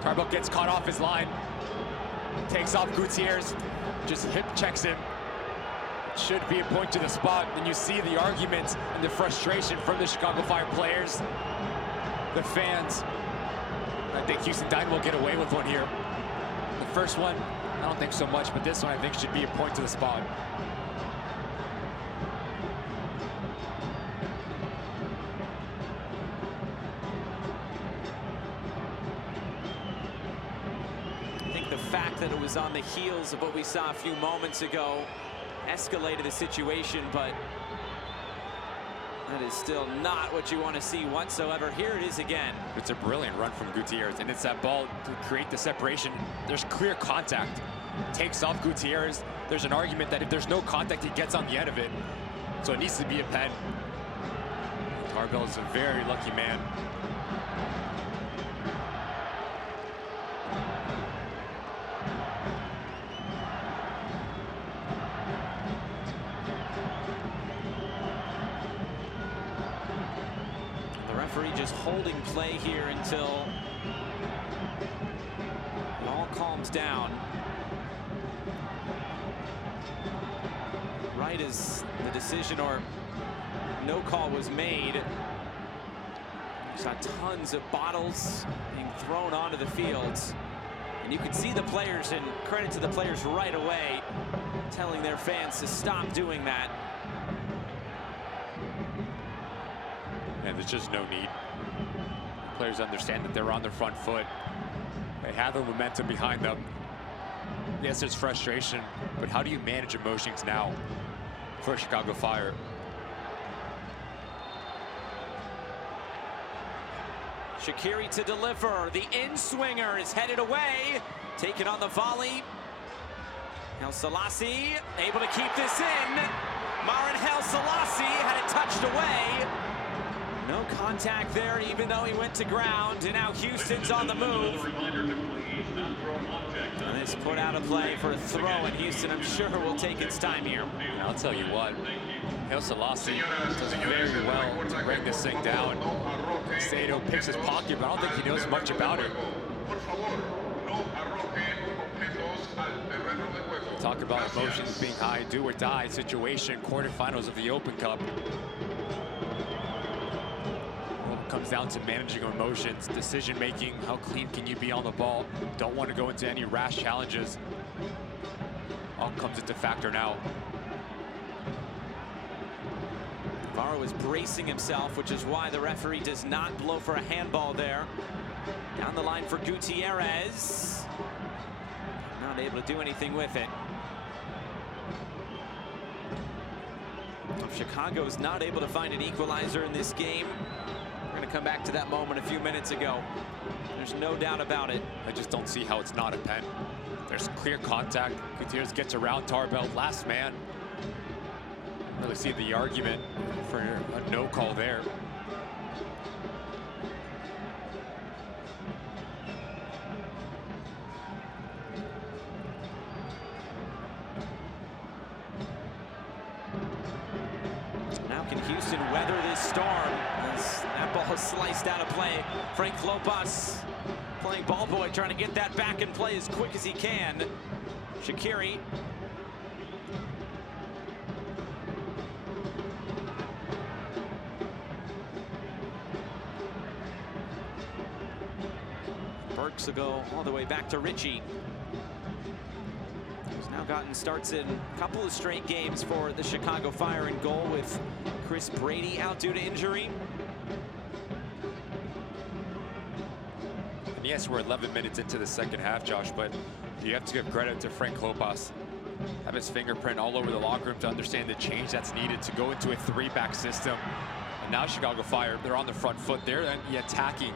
Tarbell gets caught off his line. Takes off Gutierrez. Just hip checks him. It should be a point to the spot. And you see the argument and the frustration from the Chicago Fire players, the fans. I think Houston Dynamo will get away with one here. The first one, I don't think so much, but this one I think should be a point to the spot. I think the fact that it was on the heels of what we saw a few moments ago escalated the situation, but that is still not what you want to see whatsoever. Here it is again. It's a brilliant run from Gutierrez, and it's that ball to create the separation. There's clear contact. Takes off Gutierrez. There's an argument that if there's no contact, he gets on the end of it. So it needs to be a pen. Tarbell is a very lucky man. Referee just holding play here until it all calms down. Right as the decision or no call was made, we saw tons of bottles being thrown onto the fields. And you can see the players, and credit to the players right away, telling their fans to stop doing that. And there's just no need. Players understand that they're on their front foot. They have the momentum behind them. Yes, there's frustration, but how do you manage emotions now for Chicago Fire? Shaqiri to deliver. The in-swinger is headed away. Taken on the volley. El Selassie able to keep this in. Marin El Selassie had it touched away. No contact there, even though he went to ground, and now Houston's on the move. And this put out of play for a throw, and Houston, I'm sure, will take its time here. And I'll tell you what, Selassie does very well to bring this thing down. Sato picks his pocket, but I don't think he knows much about it. Talk about emotions being high, do or die situation, quarterfinals of the Open Cup. Well, it comes down to managing emotions, decision making, how clean can you be on the ball. Don't want to go into any rash challenges. All comes into factor now. Navarro is bracing himself, which is why the referee does not blow for a handball there. Down the line for Gutierrez. Not able to do anything with it. Chicago's not able to find an equalizer in this game. We're going to come back to that moment a few minutes ago. There's no doubt about it. I just don't see how it's not a pen. There's clear contact. Gutierrez gets around Tarbell, last man. Really see the argument for a no call there. Now can Houston weather this storm? As that ball is sliced out of play. Frank Lopez playing ball boy, trying to get that back in play as quick as he can. Shaqiri. Burks will go all the way back to Richie. He's now gotten starts in a couple of straight games for the Chicago Fire in goal, with Chris Brady out due to injury. And yes, we're 11 minutes into the second half, Josh, but you have to give credit to Frank Lopez. Have his fingerprint all over the locker room to understand the change that's needed to go into a three-back system. And now Chicago Fire, they're on the front foot. They're the attacking.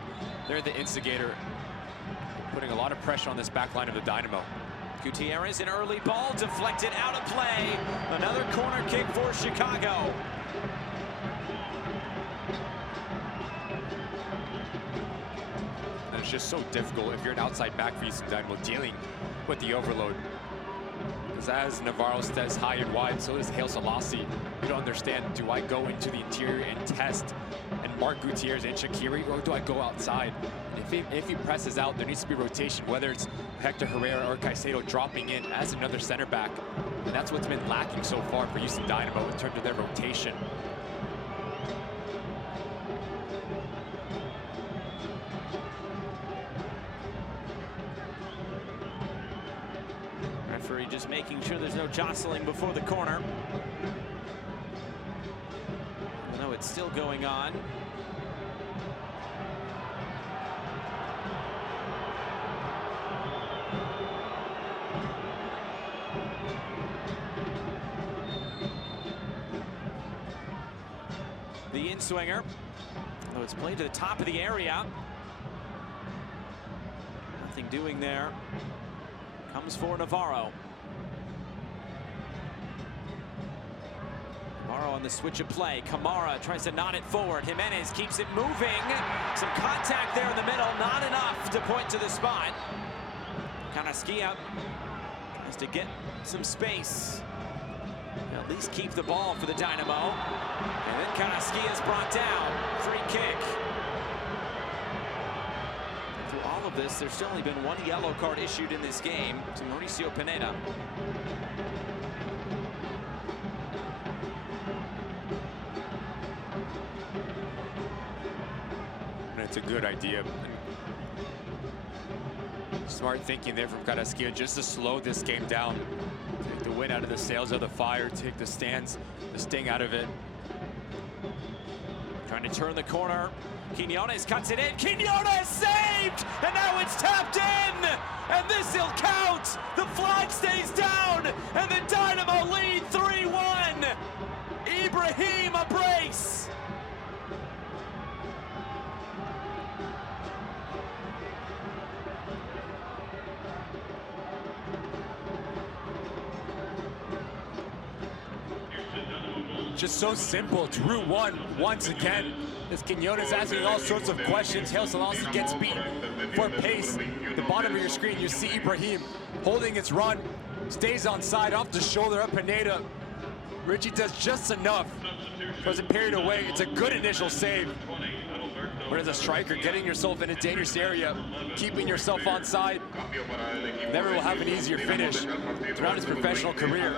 They're the instigator, putting a lot of pressure on this back line of the Dynamo. Gutierrez, an early ball deflected out of play. Another corner kick for Chicago. And it's just so difficult if you're an outside back for Houston Dynamo dealing with the overload. Because as Navarro stays high and wide, so does Selassie. You don't understand, do I go into the interior and test and mark Gutierrez and Shaqiri, or do I go outside? If he presses out, there needs to be rotation, whether it's Hector Herrera or Caicedo dropping in as another center back. And that's what's been lacking so far for Houston Dynamo in terms of their rotation. Referee just making sure there's no jostling before the corner. I know it's still going on. The in-swinger, though it's played to the top of the area. Nothing doing there. Comes for Navarro. Navarro on the switch of play. Kamara tries to knot it forward. Jimenez keeps it moving. Some contact there in the middle, not enough to point to the spot. Canasquilla tries to get some space. At least keep the ball for the Dynamo. And then Canasquilla is brought down. Free kick. Through all of this, there's still only been one yellow card issued in this game to Mauricio Pineda. And it's a good idea. Smart thinking there from Canasquilla just to slow this game down. Take the wind out of the sails of the Fire, take the sting out of it. Trying to turn the corner. Quinones cuts it in. Quinones saved! And now it's tapped in! And this'll count! The flag stays down! And the Dynamo lead 3-1! Ibrahim a brace! just so simple. It's Route 1 once again. As Quinones asking all sorts of questions, Haile Selassie gets beat for pace. The bottom of your screen, you see Ibrahim holding its run, stays on side, off the shoulder of Pineda. Richie does just enough, doesn't parry it away. It's a good initial save. But as a striker, getting yourself in a dangerous area, keeping yourself on side, never will have an easier finish throughout his professional career.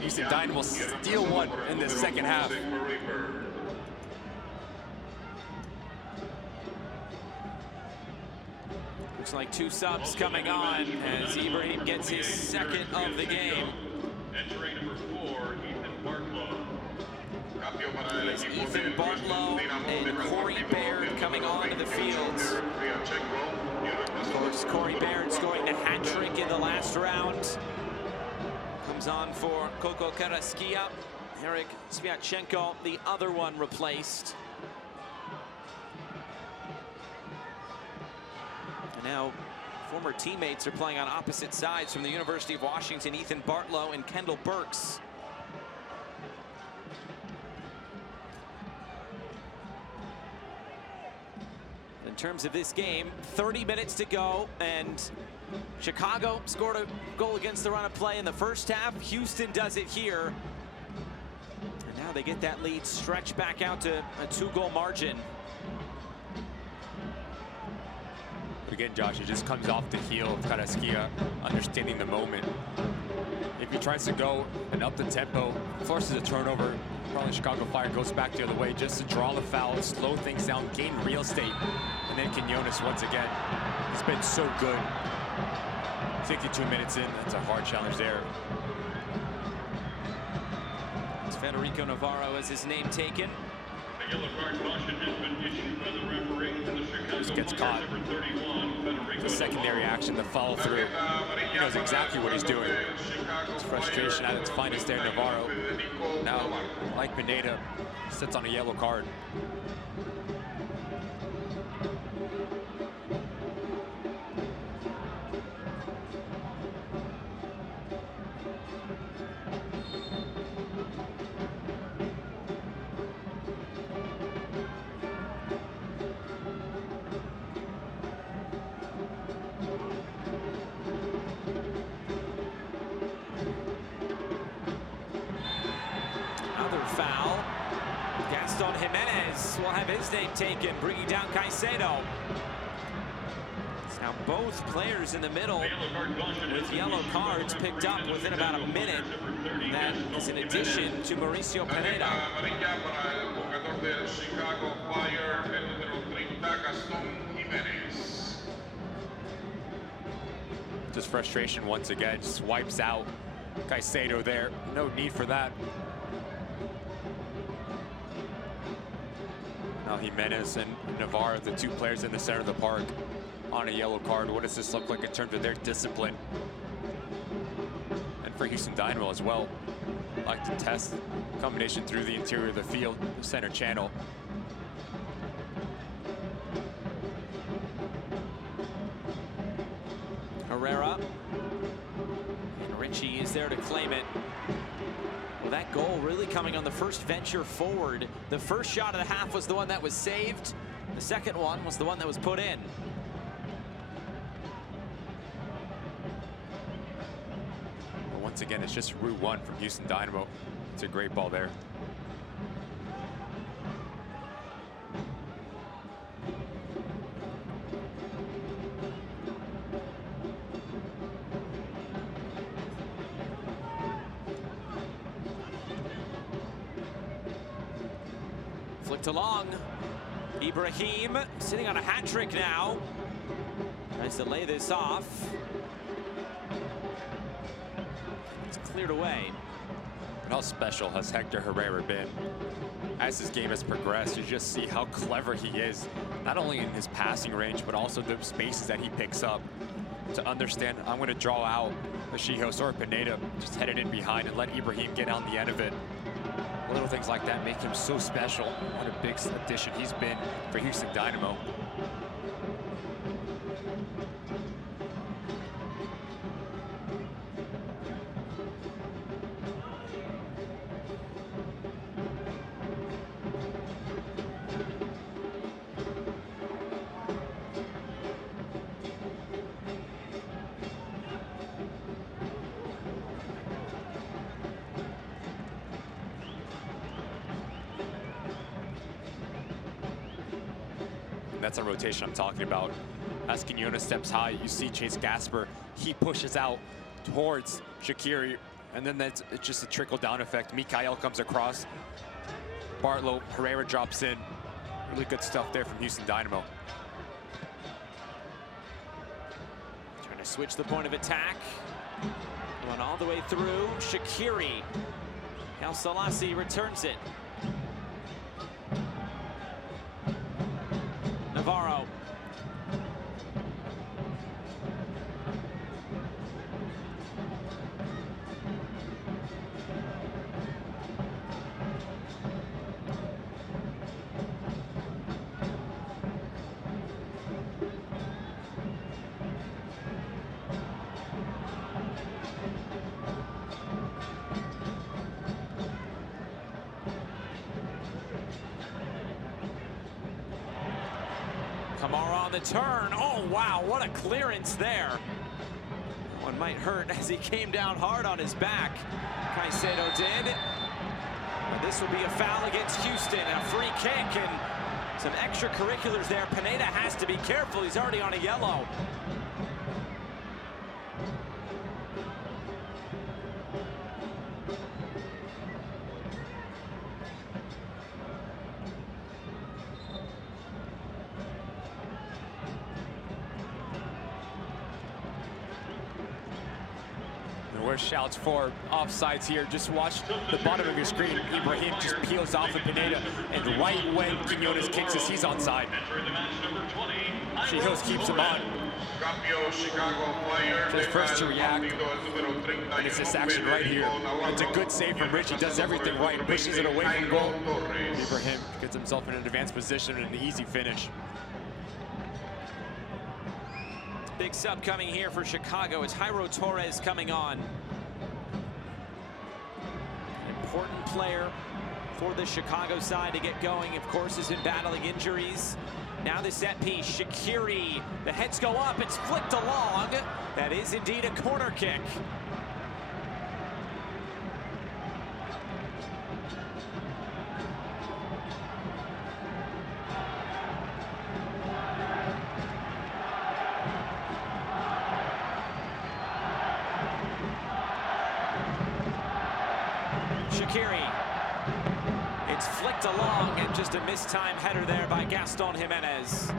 Houston Dynamo steal one in the second half. Looks like 2 subs coming on as Ibrahim gets his second of the game. Entering number 4, Ethan Bartlow. It's Ethan Bartlow and Corey Baird coming onto the field. Of course, Corey Baird scoring the hat trick in the last round. Comes on for Koko Karaskia. Eric Sviatchenko, the other one replaced. And now former teammates are playing on opposite sides from the University of Washington, Ethan Bartlow and Kendall Burks. In terms of this game, 30 minutes to go, and Chicago scored a goal against the run of play in the first half. Houston does it here. And now they get that lead stretched back out to a 2-goal margin. Again, Josh, it just comes off the heel of Karaskia, understanding the moment. If he tries to go and up the tempo, forces a turnover, probably Chicago Fire goes back the other way just to draw the foul, slow things down, gain real estate. And then Quinones once again, he's been so good. 62 minutes in, that's a hard challenge there. It's Federico Navarro as his name taken. A yellow card caution has been issued by the referee to the Chicago Just gets caught. Number 31, Federico The secondary action, the follow through. He knows exactly what he's doing. It's frustration at its finest there, Navarro. Now, like Pineda, sits on a yellow card. Foul. Gaston Jimenez will have his name taken, bringing down Caicedo. Now both players in the middle with yellow cards picked up within about a minute. That is in addition to Mauricio Pineda. Just frustration once again, just wipes out Caicedo there. No need for that. Now Jimenez and Navarro, the 2 players in the center of the park, on a yellow card. What does this look like in terms of their discipline? And for Houston Dynamo as well, like to test combination through the interior of the field, center channel. Herrera. And Richie is there to claim it. Well, that goal really coming on the first venture forward. The first shot of the half was the one that was saved. The second one was the one that was put in. But once again, it's just Route 1 from Houston Dynamo. It's a great ball there. Flicked along. Ibrahim sitting on a hat trick now. Tries to lay this off. It's cleared away. And how special has Hector Herrera been? As his game has progressed, you just see how clever he is, not only in his passing range, but also the spaces that he picks up. To understand, I'm going to draw out the Shihos or Pineda, just head it in behind and let Ibrahim get on the end of it. Little things like that make him so special. What a big addition he's been for Houston Dynamo. And that's a rotation I'm talking about. As Quinones steps high, you see Chase Gasper. He pushes out towards Shaqiri, and then it's just a trickle-down effect. Mikael comes across. Bartlow, Herrera drops in. Really good stuff there from Houston Dynamo. Trying to switch the point of attack. Going all the way through. Shaqiri. El Salasi returns it. Navarro. Kamara on the turn. Oh, wow, what a clearance there. One might hurt as he came down hard on his back. Caicedo did. But this will be a foul against Houston, a free kick, and some extracurriculars there. Pineda has to be careful. He's already on a yellow. Where's shouts for offsides here? Just watch the bottom of your screen. Ibrahim just peels off of Pineda, and right when Quinones kicks us, he's onside. Hills keeps him on. Just first to react, and it's this action right here. It's a good save from Rich. He does everything right, pushes it away from goal. Ibrahim gets himself in an advanced position and an easy finish. Big sub coming here for Chicago. It's Jairo Torres coming on. An important player for the Chicago side to get going. Of course, has been battling injuries. Now the set piece, Shaqiri. The heads go up, it's flicked along. That is indeed a corner kick. Shaqiri. It's flicked along, and just a mistimed header there by Gaston Jimenez.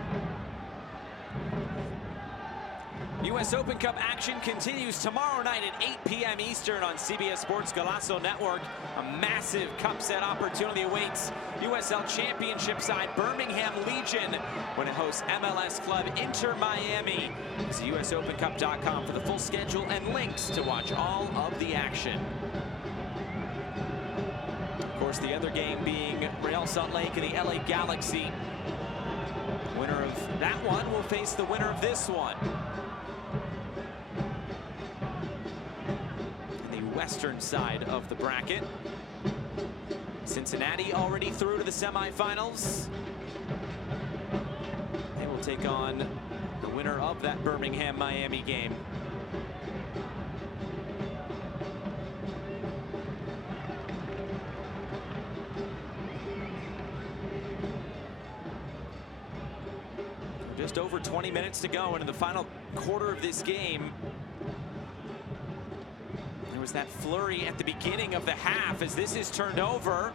U.S. Open Cup action continues tomorrow night at 8 p.m. Eastern on CBS Sports Golazo Network. A massive cup set opportunity awaits USL Championship side Birmingham Legion when it hosts MLS club Inter Miami. It's USOpenCup.com for the full schedule and links to watch all of the action. Of course, the other game being Real Salt Lake and the LA Galaxy. The winner of that one will face the winner of this one. In the western side of the bracket. Cincinnati already through to the semifinals. They will take on the winner of that Birmingham-Miami game. Just over 20 minutes to go into the final quarter of this game. There was that flurry at the beginning of the half as this is turned over.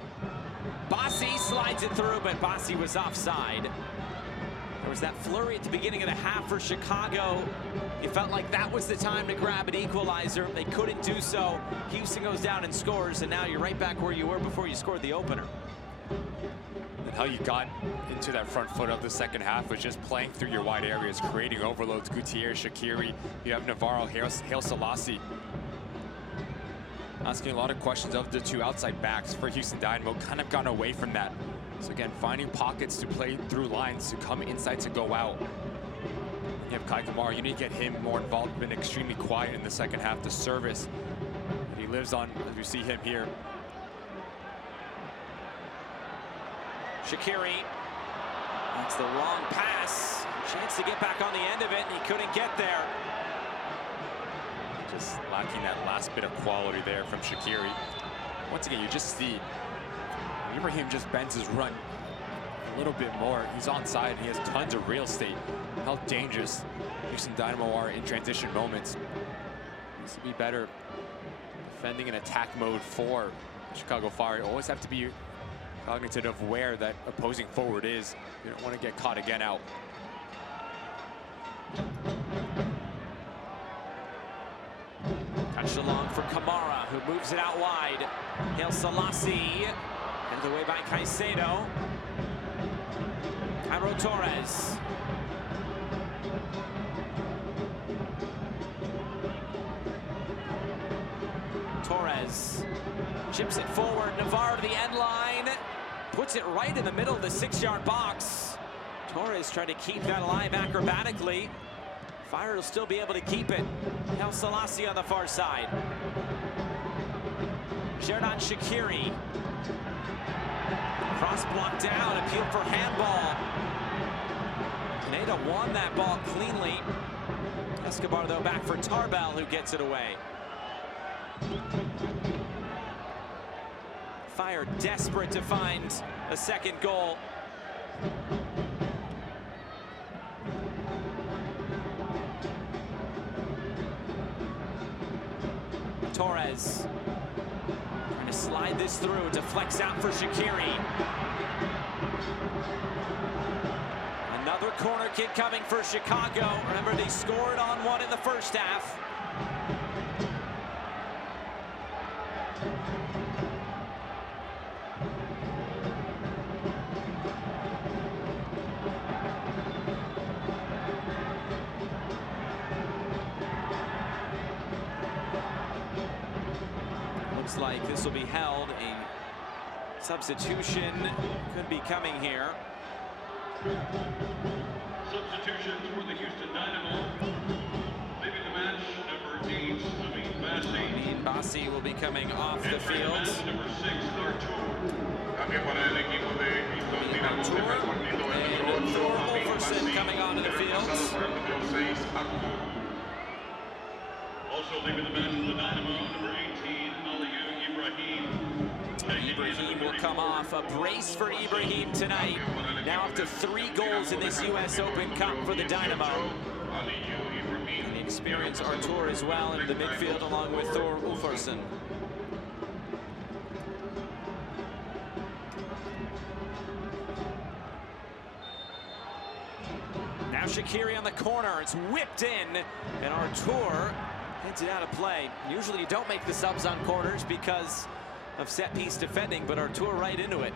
Bassi slides it through, but Bassi was offside. There was that flurry at the beginning of the half for Chicago. It felt like that was the time to grab an equalizer. They couldn't do so. Houston goes down and scores, and now you're right back where you were before you scored the opener. How you got into that front foot of the second half was just playing through your wide areas, creating overloads. Gutierrez, Shaqiri, you have Navarro, Hail Selassie. Asking a lot of questions of the two outside backs for Houston Dynamo. Kind of gone away from that. So again, finding pockets to play through lines, to come inside, to go out. You have Kai Kamara, you need to get him more involved. Been extremely quiet in the second half. The service that he lives on, as you see him here. Shaqiri, that's the long pass. Chance to get back on the end of it, and he couldn't get there. Just lacking that last bit of quality there from Shaqiri. Once again, you just see Ibrahim just bends his run a little bit more. He's onside. He has tons of real estate. How dangerous Houston Dynamo are in transition moments. Needs to be better defending in attack mode for Chicago Fire. You always have to be cognizant of where that opposing forward is. You don't want to get caught again out. Touched along for Kamara, who moves it out wide. Hail Selassie, handed away by Caicedo. Cairo Torres. Torres chips it forward. Navarro to the end line. Puts it right in the middle of the 6-yard box. Torres tried to keep that alive acrobatically. Fire will still be able to keep it. El Selassie on the far side. Xherdan Shaqiri. Cross block down, appeal for handball. Pineda won that ball cleanly. Escobar, though, back for Tarbell, who gets it away. Fire desperate to find a second goal. Torres trying to slide this through, deflects out for Shaqiri. Another corner kick coming for Chicago. Remember, they scored on one in the first half. Looks like this will be held. A substitution could be coming here. Substitutions for the Houston Dynamo. Leaving the match, number 8, Amin Bassi. Amin Bassi will be coming off the field. Number 6, Artur. Cambia para el equipo de Houston Dynamo. And Thor Ulferson coming onto the field. Also leaving the match for the Dynamo, number 18, Aliou Ibrahim. Ibrahim will come off. A brace for Ibrahim tonight. Now up to 3 goals in this U.S. Open Cup for the Dynamo. And the experienced Artur as well in the midfield along with Thor Ulferson. Now Shaqiri on the corner. It's whipped in, and Artur heads it out of play. Usually you don't make the subs on corners because of set-piece defending, but Artur right into it.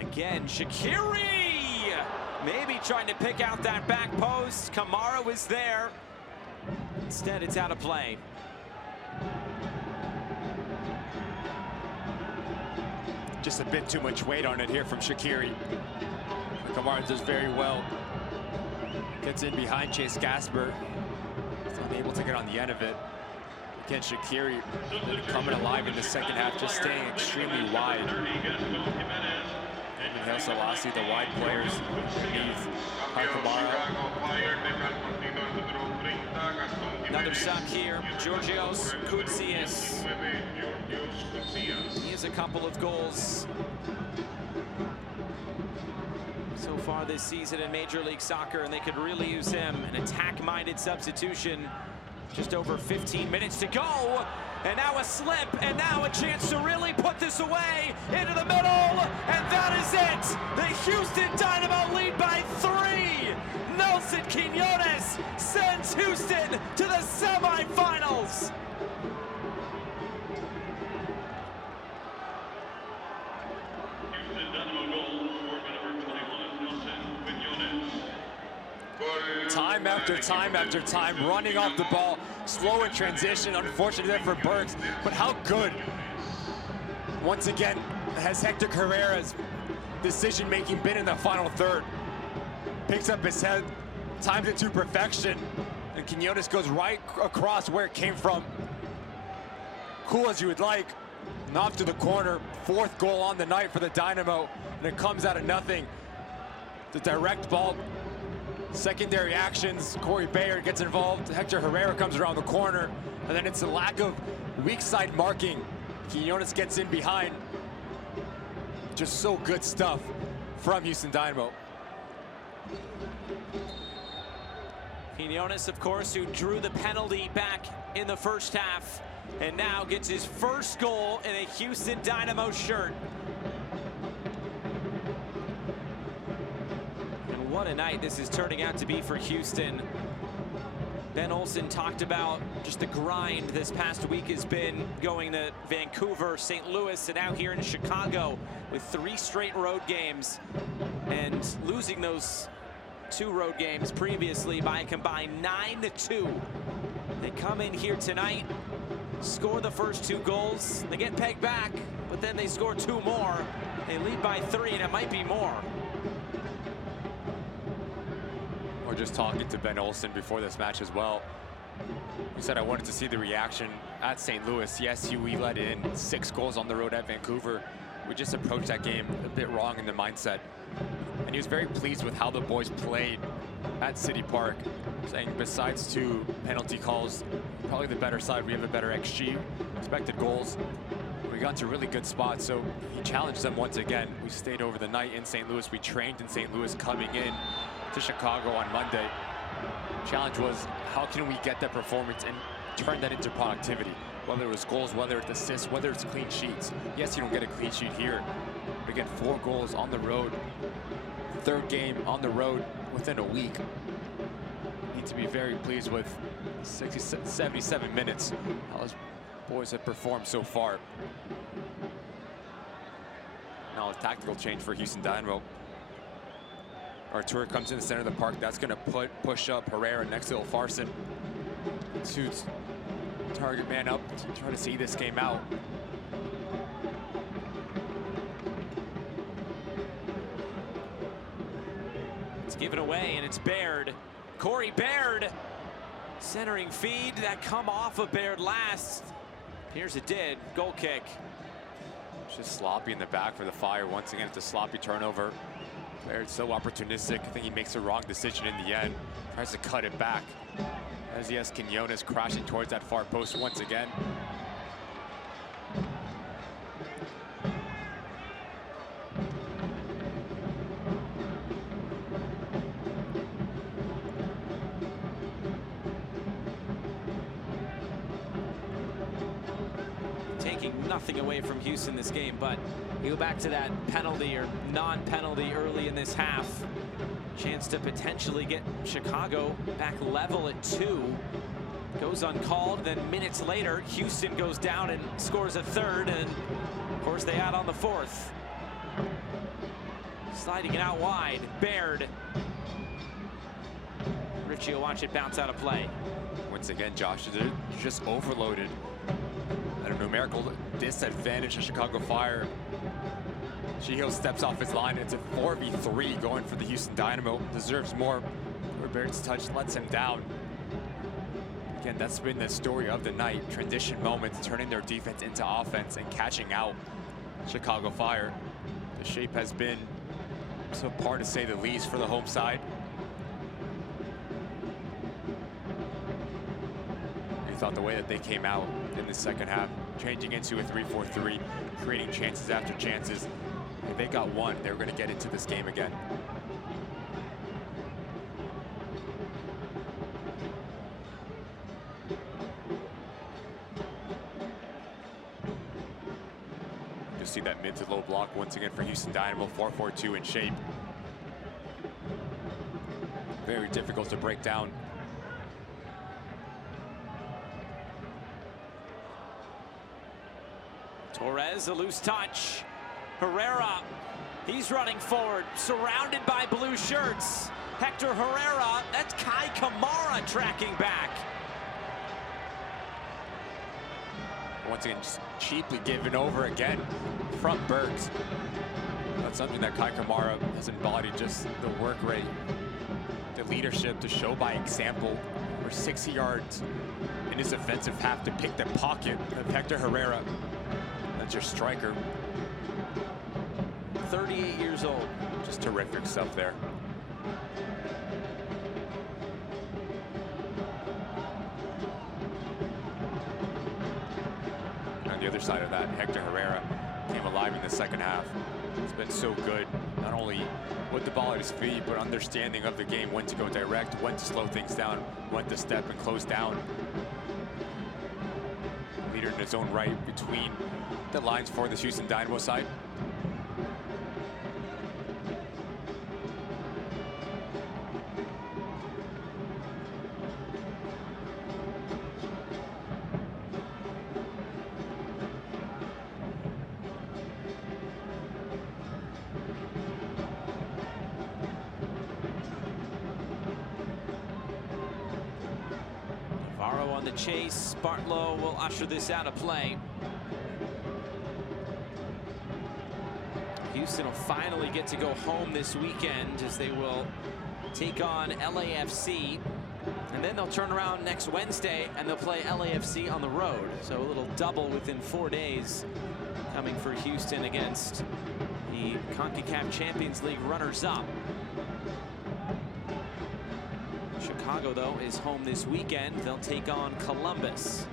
Again, Shaqiri! Maybe trying to pick out that back post. Kamara was there. Instead, it's out of play. Just a bit too much weight on it here from Shaqiri. Kamara does very well. Gets in behind Chase Gasper. He's unable to get on the end of it. Again, Shaqiri coming alive in the second half, just staying extremely wide. And Hail Selassie, the wide players underneath Kamara. Another sub here, Georgios Koutsias. He has a couple of goals so far this season in Major League Soccer, and they could really use him. An attack-minded substitution. Just over 15 minutes to go. And now a slip, and now a chance to really put this away into the middle, and that is it! The Houston Dynamo lead by 3! Nelson Quiñones sends Houston to the semifinals! Houston Dynamo goal scored by number 21, Nelson Quiñones. Time after time after time, running off the ball, slow in transition, unfortunately there for Burks, but how good, once again, has Hector Carrera's decision-making been in the final third. Picks up his head, times it to perfection, and Quiñones goes right across where it came from. Cool as you would like, and off to the corner, 4th goal on the night for the Dynamo, and it comes out of nothing. The direct ball secondary actions. Corey Bayard gets involved. Hector Herrera comes around the corner. And then it's a lack of weak side marking. Quinones gets in behind. Just so good stuff from Houston Dynamo. Quinones, of course, who drew the penalty back in the first half, and now gets his first goal in a Houston Dynamo shirt. And what a night this is turning out to be for Houston. Ben Olsen talked about just the grind this past week has been, going to Vancouver, St. Louis, and now here in Chicago with 3 straight road games, and losing those 2 road games previously by a combined 9-2. They come in here tonight, score the first 2 goals, they get pegged back, but then they score 2 more. They lead by 3, and it might be more. We're just talking to Ben Olsen before this match as well. He said, I wanted to see the reaction at St. Louis. Yes, we let in 6 goals on the road at Vancouver. We just approached that game a bit wrong in the mindset. And he was very pleased with how the boys played at City Park, saying besides 2 penalty calls, probably the better side. We have a better XG, expected goals. We got into really good spots, so he challenged them once again. We stayed over the night in St. Louis. We trained in St. Louis coming in to Chicago on Monday. Challenge was, how can we get that performance and turn that into productivity? Whether it was goals, whether it's assists, whether it's clean sheets. Yes, you don't get a clean sheet here, but again, 4 goals on the road. 3rd game on the road within a week. Need to be very pleased with 77 minutes. How those boys have performed so far. Now a tactical change for Houston Dynamo. Artur comes in the center of the park. That's going to push up Herrera next to Farson. Suits target man up to try to see this game out. It's given away, and it's Baird. Corey Baird, centering feed that come off of Baird last. Appears it did. Goal kick. Just sloppy in the back for the Fire. Once again, it's a sloppy turnover. Baird's so opportunistic. I think he makes the wrong decision in the end. Tries to cut it back. As he has Quinones crashing towards that far post once again. Taking nothing away from Houston this game, but you go back to that penalty or non-penalty early in this half. Chance to potentially get Chicago back level at 2. Goes uncalled, then minutes later, Houston goes down and scores a 3rd, and of course they add on the 4th. Sliding it out wide, Baird. Richie will watch it bounce out of play. Once again, Josh, they're just overloaded. At a numerical disadvantage to Chicago Fire. Sheehill steps off his line. It's a 4v3 going for the Houston Dynamo. Deserves more. Baird's touch lets him down. Again, that's been the story of the night. Transition moments, turning their defense into offense and catching out Chicago Fire. The shape has been subpar to say the least for the home side. You thought the way that they came out in the second half, changing into a 3-4-3, creating chances after chances. If they got one, they were going to get into this game again. You see that mid to low block once again for Houston Dynamo, 4-4-2 in shape. Very difficult to break down. Torres, a loose touch. Herrera, he's running forward, surrounded by blue shirts. Hector Herrera, that's Kai Kamara tracking back. Once again, just cheaply given over again from Bergs. That's something that Kai Kamara has embodied, just the work rate, the leadership to show by example. We're 60 yards in his offensive half to pick the pocket of Hector Herrera. That's your striker. 38 years old. Just terrific stuff there. on the other side of that, Hector Herrera, came alive in the second half. It's been so good, not only with the ball at his feet, but understanding of the game, when to go direct, when to slow things down, when to step and close down. Leader in his own right between the lines for the Houston Dynamo side. On the chase, Bartlow will usher this out of play. Houston will finally get to go home this weekend as they will take on LAFC. And then they'll turn around next Wednesday and they'll play LAFC on the road. So a little double within 4 days coming for Houston against the CONCACAF Champions League runners-up. Chicago, though, is home this weekend. They'll take on Columbus.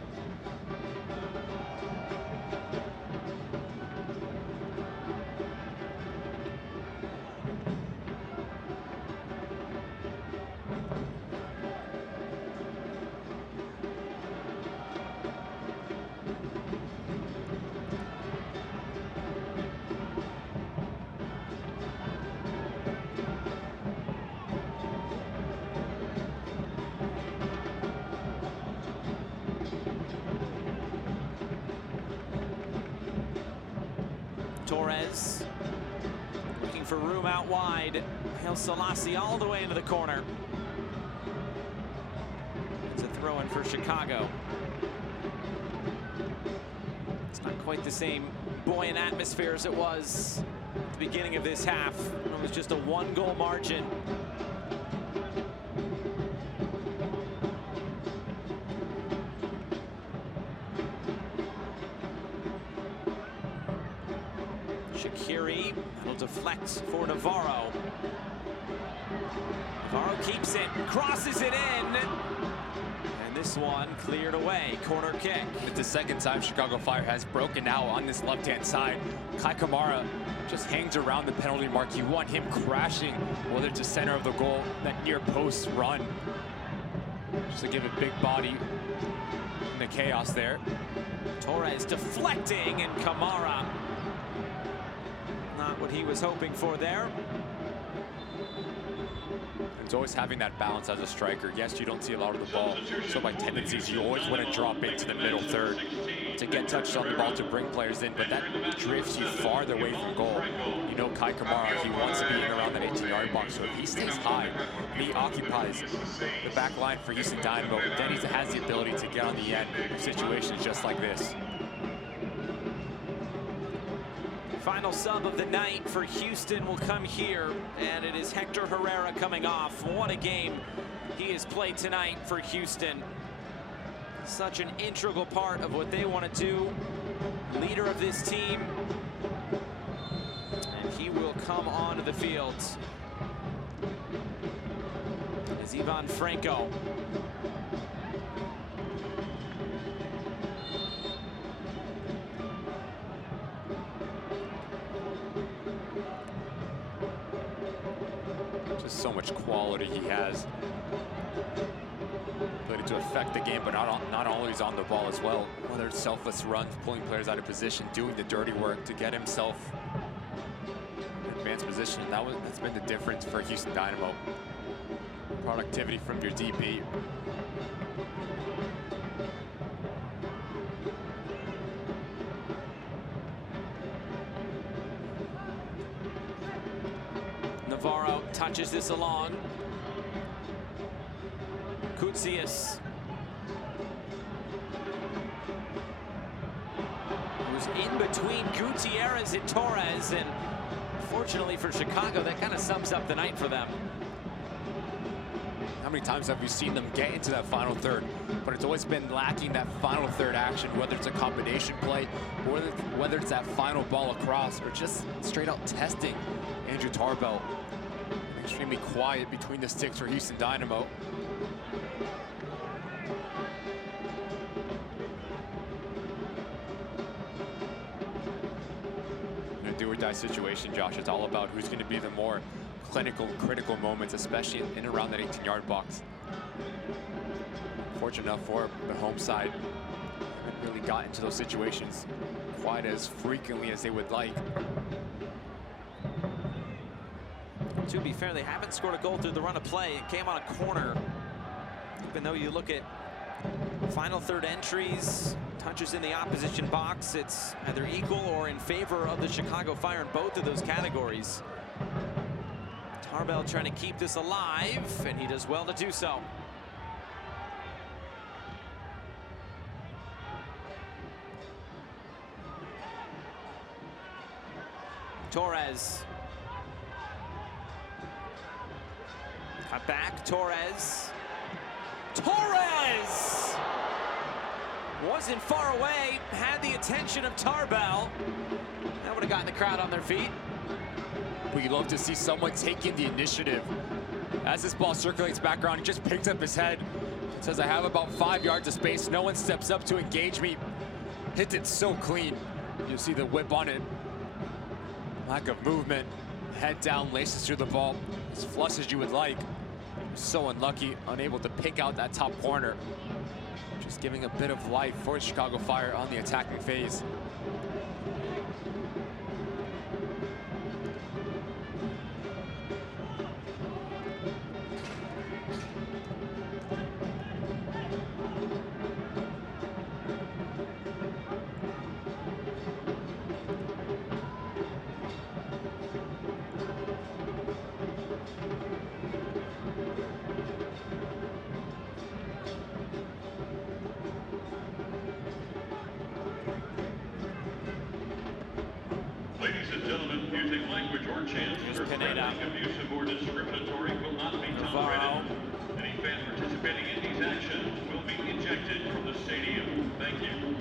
Torres looking for room out wide. Hail Selassie all the way into the corner. It's a throw in for Chicago. It's not quite the same buoyant atmosphere as it was at the beginning of this half. It was just a 1-goal margin. Shaqiri will deflect for Navarro. Navarro keeps it, crosses it in. And this one cleared away, corner kick. It's the second time Chicago Fire has broken out on this left-hand side. Kai Kamara just hangs around the penalty mark. You want him crashing, whether it's the center of the goal, that near post run. Just to give a big body in the chaos there. Torres deflecting, and Kamara not what he was hoping for there. It's always having that balance as a striker. Yes, you don't see a lot of the ball, so by tendencies, you always want to drop into the middle third to get touches on the ball to bring players in, but that drifts you farther away from goal. You know, Kai Kamara, he wants to be in around that 18-yard box, so if he stays high, he occupies the back line for Houston Dynamo, then he has the ability to get on the end of situations just like this. Final sub of the night for Houston will come here, and it is Hector Herrera coming off. What a game he has played tonight for Houston. Such an integral part of what they want to do. Leader of this team. And he will come onto the field. As Ivan Franco. Just so much quality he has. Ability to affect the game, but not always on the ball as well. Whether it's selfless runs, pulling players out of position, doing the dirty work to get himself in advanced position. That's been the difference for Houston Dynamo. Productivity from your DP. Navarro touches this along. Koutsias. Who's in between Gutierrez and Torres, and fortunately for Chicago, that kind of sums up the night for them. How many times have you seen them get into that final third? But it's always been lacking that final third action, whether it's a combination play, or whether it's that final ball across, or just straight out testing Andrew Tarbell. Extremely quiet between the sticks for Houston Dynamo. do-or-die situation, Josh. It's all about who's going to be the more clinical, critical moments, especially in and around that 18-yard box. Fortunate enough for the home side, haven't really got into those situations quite as frequently as they would like. To be fair, they haven't scored a goal through the run of play. It came on a corner. Even though you look at final third entries, touches in the opposition box, it's either equal or in favor of the Chicago Fire in both of those categories. Tarbell trying to keep this alive, and he does well to do so. Torres. Cut back, Torres. Torres! Wasn't far away, had the attention of Tarbell. That would have gotten the crowd on their feet. We love to see someone taking the initiative. As this ball circulates back around, he just picks up his head. Says, I have about 5 yards of space. No one steps up to engage me. Hits it so clean. You'll see the whip on it. Lack of movement. Head down, laces through the ball. As flush as you would like. So unlucky, unable to pick out that top corner. Just giving a bit of life for Chicago Fire on the attacking phase. Ladies and gentlemen, using language or chants or threatening, abusive, or discriminatory will not be tolerated. Any fan participating in these actions will be ejected from the stadium. Thank you.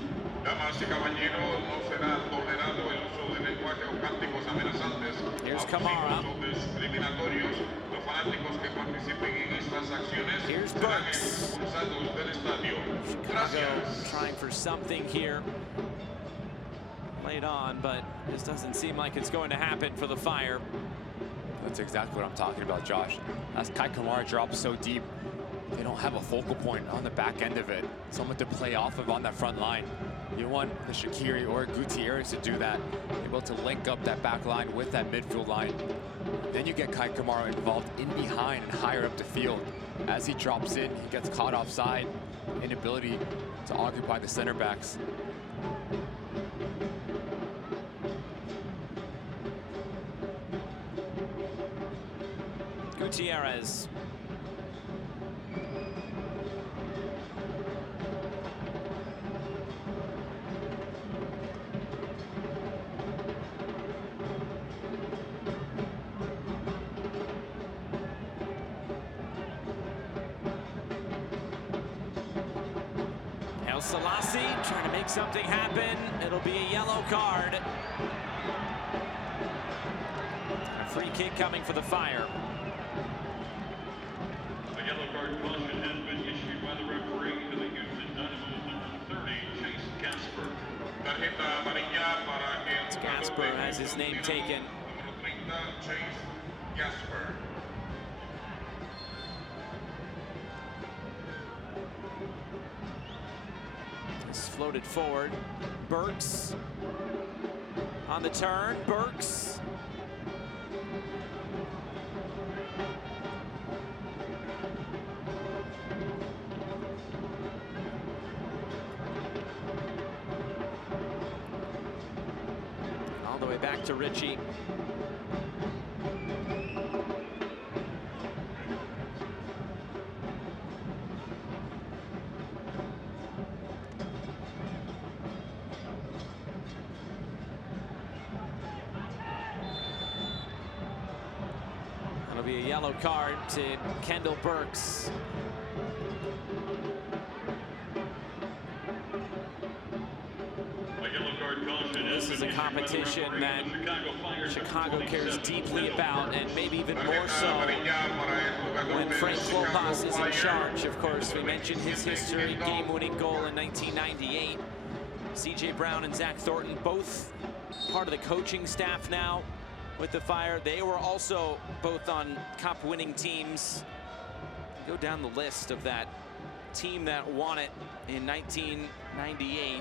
Damas y caballeros, no será tolerado el uso de lenguaje o cánticos amenazantes, abusivos o discriminatorios. Los fanáticos que participen en estas acciones serán expulsados del estadio. Gracias. Trying for something here. Late on, but this doesn't seem like it's going to happen for the Fire. That's exactly what I'm talking about, Josh. As Kai Kamara drops so deep, they don't have a focal point on the back end of it. Someone to play off of on that front line. You want the Shaqiri or Gutierrez to do that, able to link up that back line with that midfield line. Then you get Kai Kamara involved in behind and higher up the field. As he drops in, he gets caught offside. Inability to occupy the center backs. Gutierrez. El Selassie trying to make something happen. It'll be a yellow card. A free kick coming for the Fire. A yellow card caution has been issued by the referee to the Houston Dynamo's number 30, Chase Gasper. Tarjeta amarilla para el Gasper has his name taken. Número 30, Chase Gasper. It's floated forward. Burks on the turn. Burks. All the way back to Richie. It'll be a yellow card to Kendall Burks. This is a competition that Chicago cares deeply about, and maybe even more so when Frank Klopas is in charge. Of course, we mentioned his history, game-winning goal in 1998. C.J. Brown and Zach Thornton both part of the coaching staff now with the Fire. They were also both on cup-winning teams. Go down the list of that team that won it in 1998.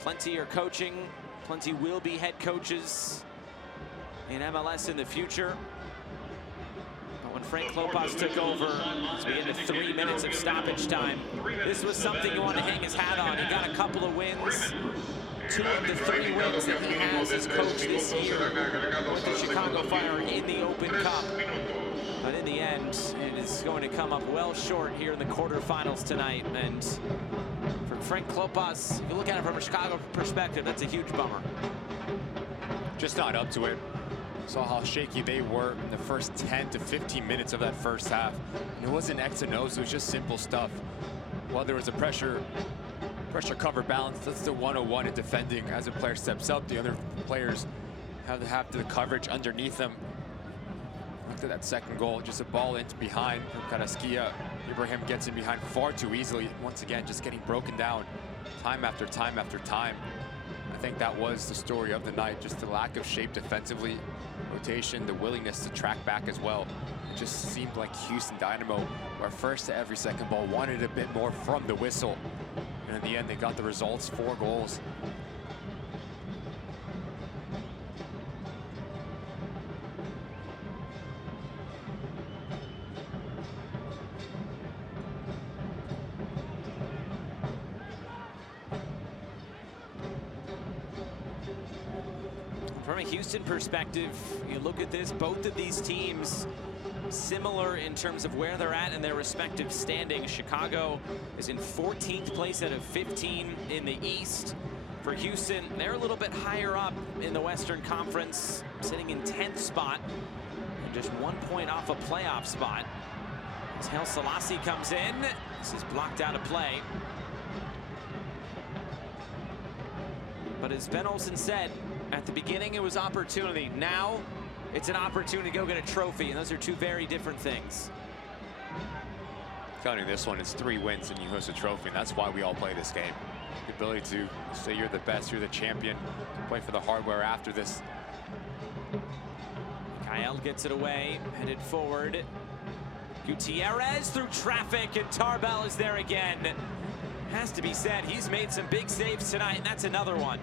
Plenty are coaching, plenty will be head coaches in MLS in the future. But when Frank Klopas took over, as we into 3 minutes of stoppage time, this was something he wanted to hang his hat on. He got a couple of wins. 2 of the 3 wins that he has as coach this year with the Chicago Fire in the Open Cup. But in the end, it is going to come up well short here in the quarterfinals tonight. And for Frank Klopas, if you look at it from a Chicago perspective, that's a huge bummer. Just not up to it. Saw how shaky they were in the first 10 to 15 minutes of that first half. And it wasn't X and O's, it was just simple stuff. While there was a pressure cover balance, that's the 101 in defending. As a player steps up, the other players have the coverage underneath them. After that second goal, just a ball in behind from Carrasquilla. Ibrahim gets in behind far too easily. Once again, just getting broken down time after time after time. I think that was the story of the night, just the lack of shape defensively, rotation, the willingness to track back as well. It just seemed like Houston Dynamo were first to every second ball, wanted a bit more from the whistle. And in the end, they got the results, 4 goals. From a Houston perspective, you look at this, both of these teams similar in terms of where they're at in their respective standings. Chicago is in 14th place out of 15 in the East. For Houston, they're a little bit higher up in the Western Conference, sitting in 10th spot, and just 1 point off a playoff spot. As Haile Selassie comes in, this is blocked out of play. But as Ben Olsen said, at the beginning, it was opportunity. Now, it's an opportunity to go get a trophy, and those are 2 very different things. Counting this one, it's 3 wins and you host a trophy, and that's why we all play this game. The ability to say you're the best, you're the champion, play for the hardware after this. Kyle gets it away, headed forward. Gutierrez through traffic, and Tarbell is there again. Has to be said, he's made some big saves tonight, and that's another one.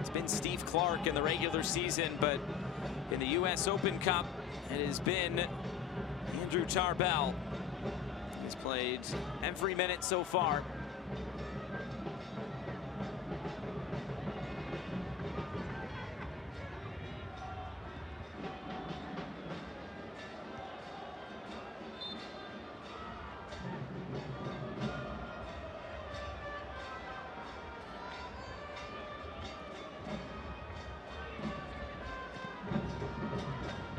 It's been Steve Clark in the regular season, but in the U.S. Open Cup, it has been Andrew Tarbell. He's played every minute so far.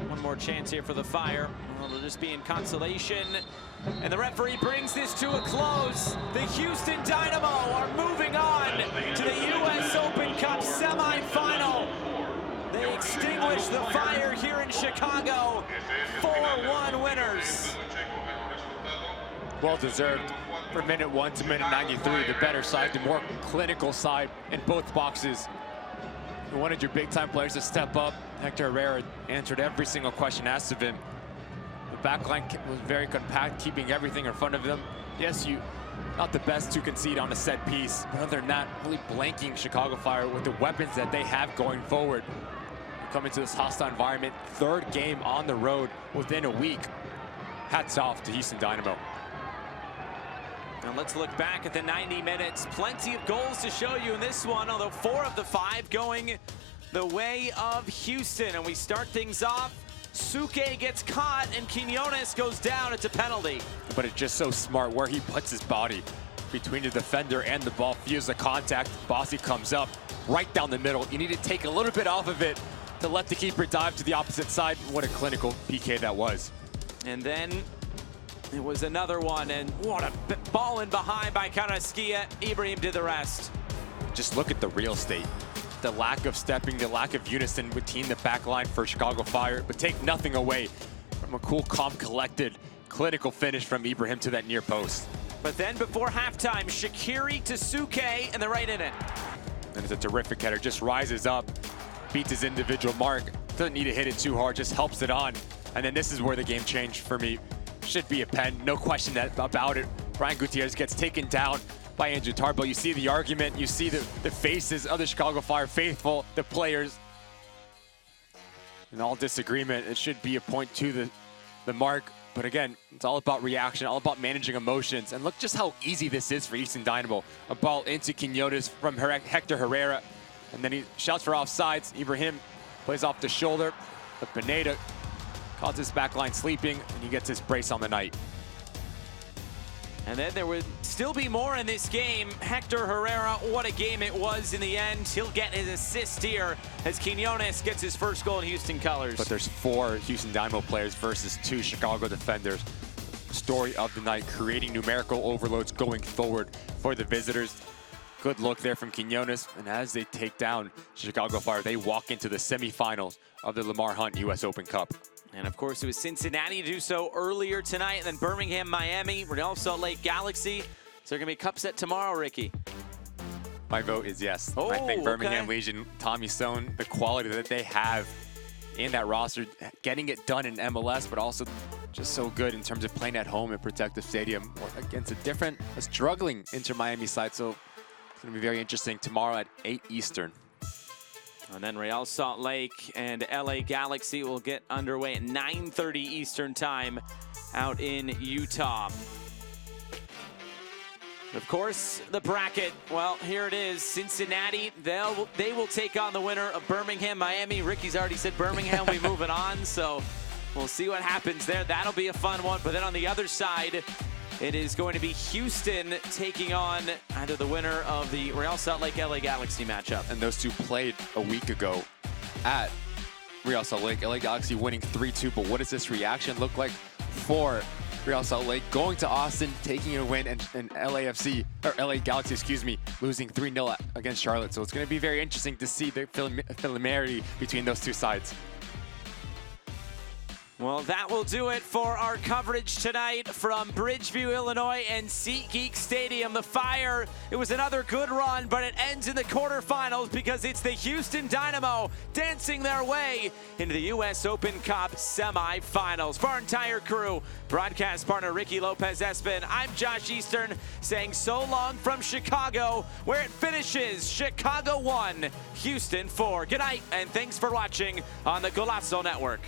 One more chance here for the Fire. Well, it'll just be in consolation. And the referee brings this to a close. The Houston Dynamo are moving on to the U.S. Open Cup semifinal. They extinguish the Fire here in Chicago. 4-1 winners. Well deserved. From minute 1 to minute 93, the better side, the more clinical side in both boxes. You wanted your big-time players to step up. Hector Herrera answered every single question asked of him. The backline was very compact, keeping everything in front of them. Yes, not the best to concede on a set piece, but other than that, really blanking Chicago Fire with the weapons that they have going forward. Come into this hostile environment, 3rd game on the road within a week. Hats off to Houston Dynamo. And let's look back at the 90 minutes. Plenty of goals to show you in this one, although 4 of the 5 going the way of Houston. And we start things off. Suke gets caught and Quinones goes down. It's a penalty. But it's just so smart where he puts his body between the defender and the ball, feels the contact. Bossy comes up right down the middle. You need to take a little bit off of it to let the keeper dive to the opposite side. What a clinical PK that was. And then it was another one, and what a ball in behind by Carrasquilla. Ibrahim did the rest. Just look at the real estate. The lack of stepping, the lack of unison between the back line for Chicago Fire, but take nothing away From a cool, calm, collected, clinical finish from Ibrahim to that near post. But then before halftime, Shaqiri to Suke, and they're right in it. And it's a terrific header, just rises up, beats his individual mark, doesn't need to hit it too hard, just helps it on. And then this is where the game changed for me. Should be a pen, no question about it. Brian Gutierrez gets taken down by Andrew Tarbell. You see the argument, you see the faces of the Chicago Fire faithful, the players. In all disagreement, it should be a point to the mark. But again, it's all about reaction, all about managing emotions. And look just how easy this is for Houston Dynamo. A ball into Quinones from Hector Herrera. And then he shouts for offsides. Ibrahim plays off the shoulder. But Pineda caught his back line sleeping, and he gets his brace on the night. And then there would still be more in this game. Hector Herrera, what a game it was in the end. He'll get his assist here as Quinones gets his first goal in Houston colors. But there's 4 Houston Dynamo players versus 2 Chicago defenders. Story of the night, creating numerical overloads going forward for the visitors. Good look there from Quinones. And as they take down Chicago Fire, they walk into the semifinals of the Lamar Hunt U.S. Open Cup. And of course, it was Cincinnati to do so earlier tonight, and then Birmingham, Miami, Real Salt Lake Galaxy. So they're going to be a cup set tomorrow, Ricky. My vote is yes. Oh, I think Birmingham okay. Legion, Tommy Stone, the quality that they have in that roster, getting it done in MLS, but also just so good in terms of playing at home in Protective Stadium against a struggling Inter Miami side. So it's going to be very interesting tomorrow at 8 Eastern. And then Real Salt Lake and LA Galaxy will get underway at 9:30 Eastern time out in Utah. Of course, the bracket, well, here it is. Cincinnati, they will take on the winner of Birmingham, Miami. Ricky's already said Birmingham will be moving on, so we'll see what happens there. That'll be a fun one. But then on the other side, it is going to be Houston taking on either the winner of the Real Salt Lake LA Galaxy matchup. And those two played a week ago at Real Salt Lake. LA Galaxy winning 3-2, but what does this reaction look like for Real Salt Lake going to Austin, taking a win, and LA Galaxy, excuse me, losing 3-0 against Charlotte. So it's going to be very interesting to see the familiarity between those two sides. Well, that will do it for our coverage tonight from Bridgeview, Illinois and SeatGeek Stadium. The Fire, it was another good run, but it ends in the quarterfinals because it's the Houston Dynamo dancing their way into the U.S. Open Cup semifinals. For our entire crew, broadcast partner Ricky Lopez-Espin, I'm Josh Eastern saying so long from Chicago, where it finishes Chicago 1, Houston 4. Good night, and thanks for watching on the Golazo Network.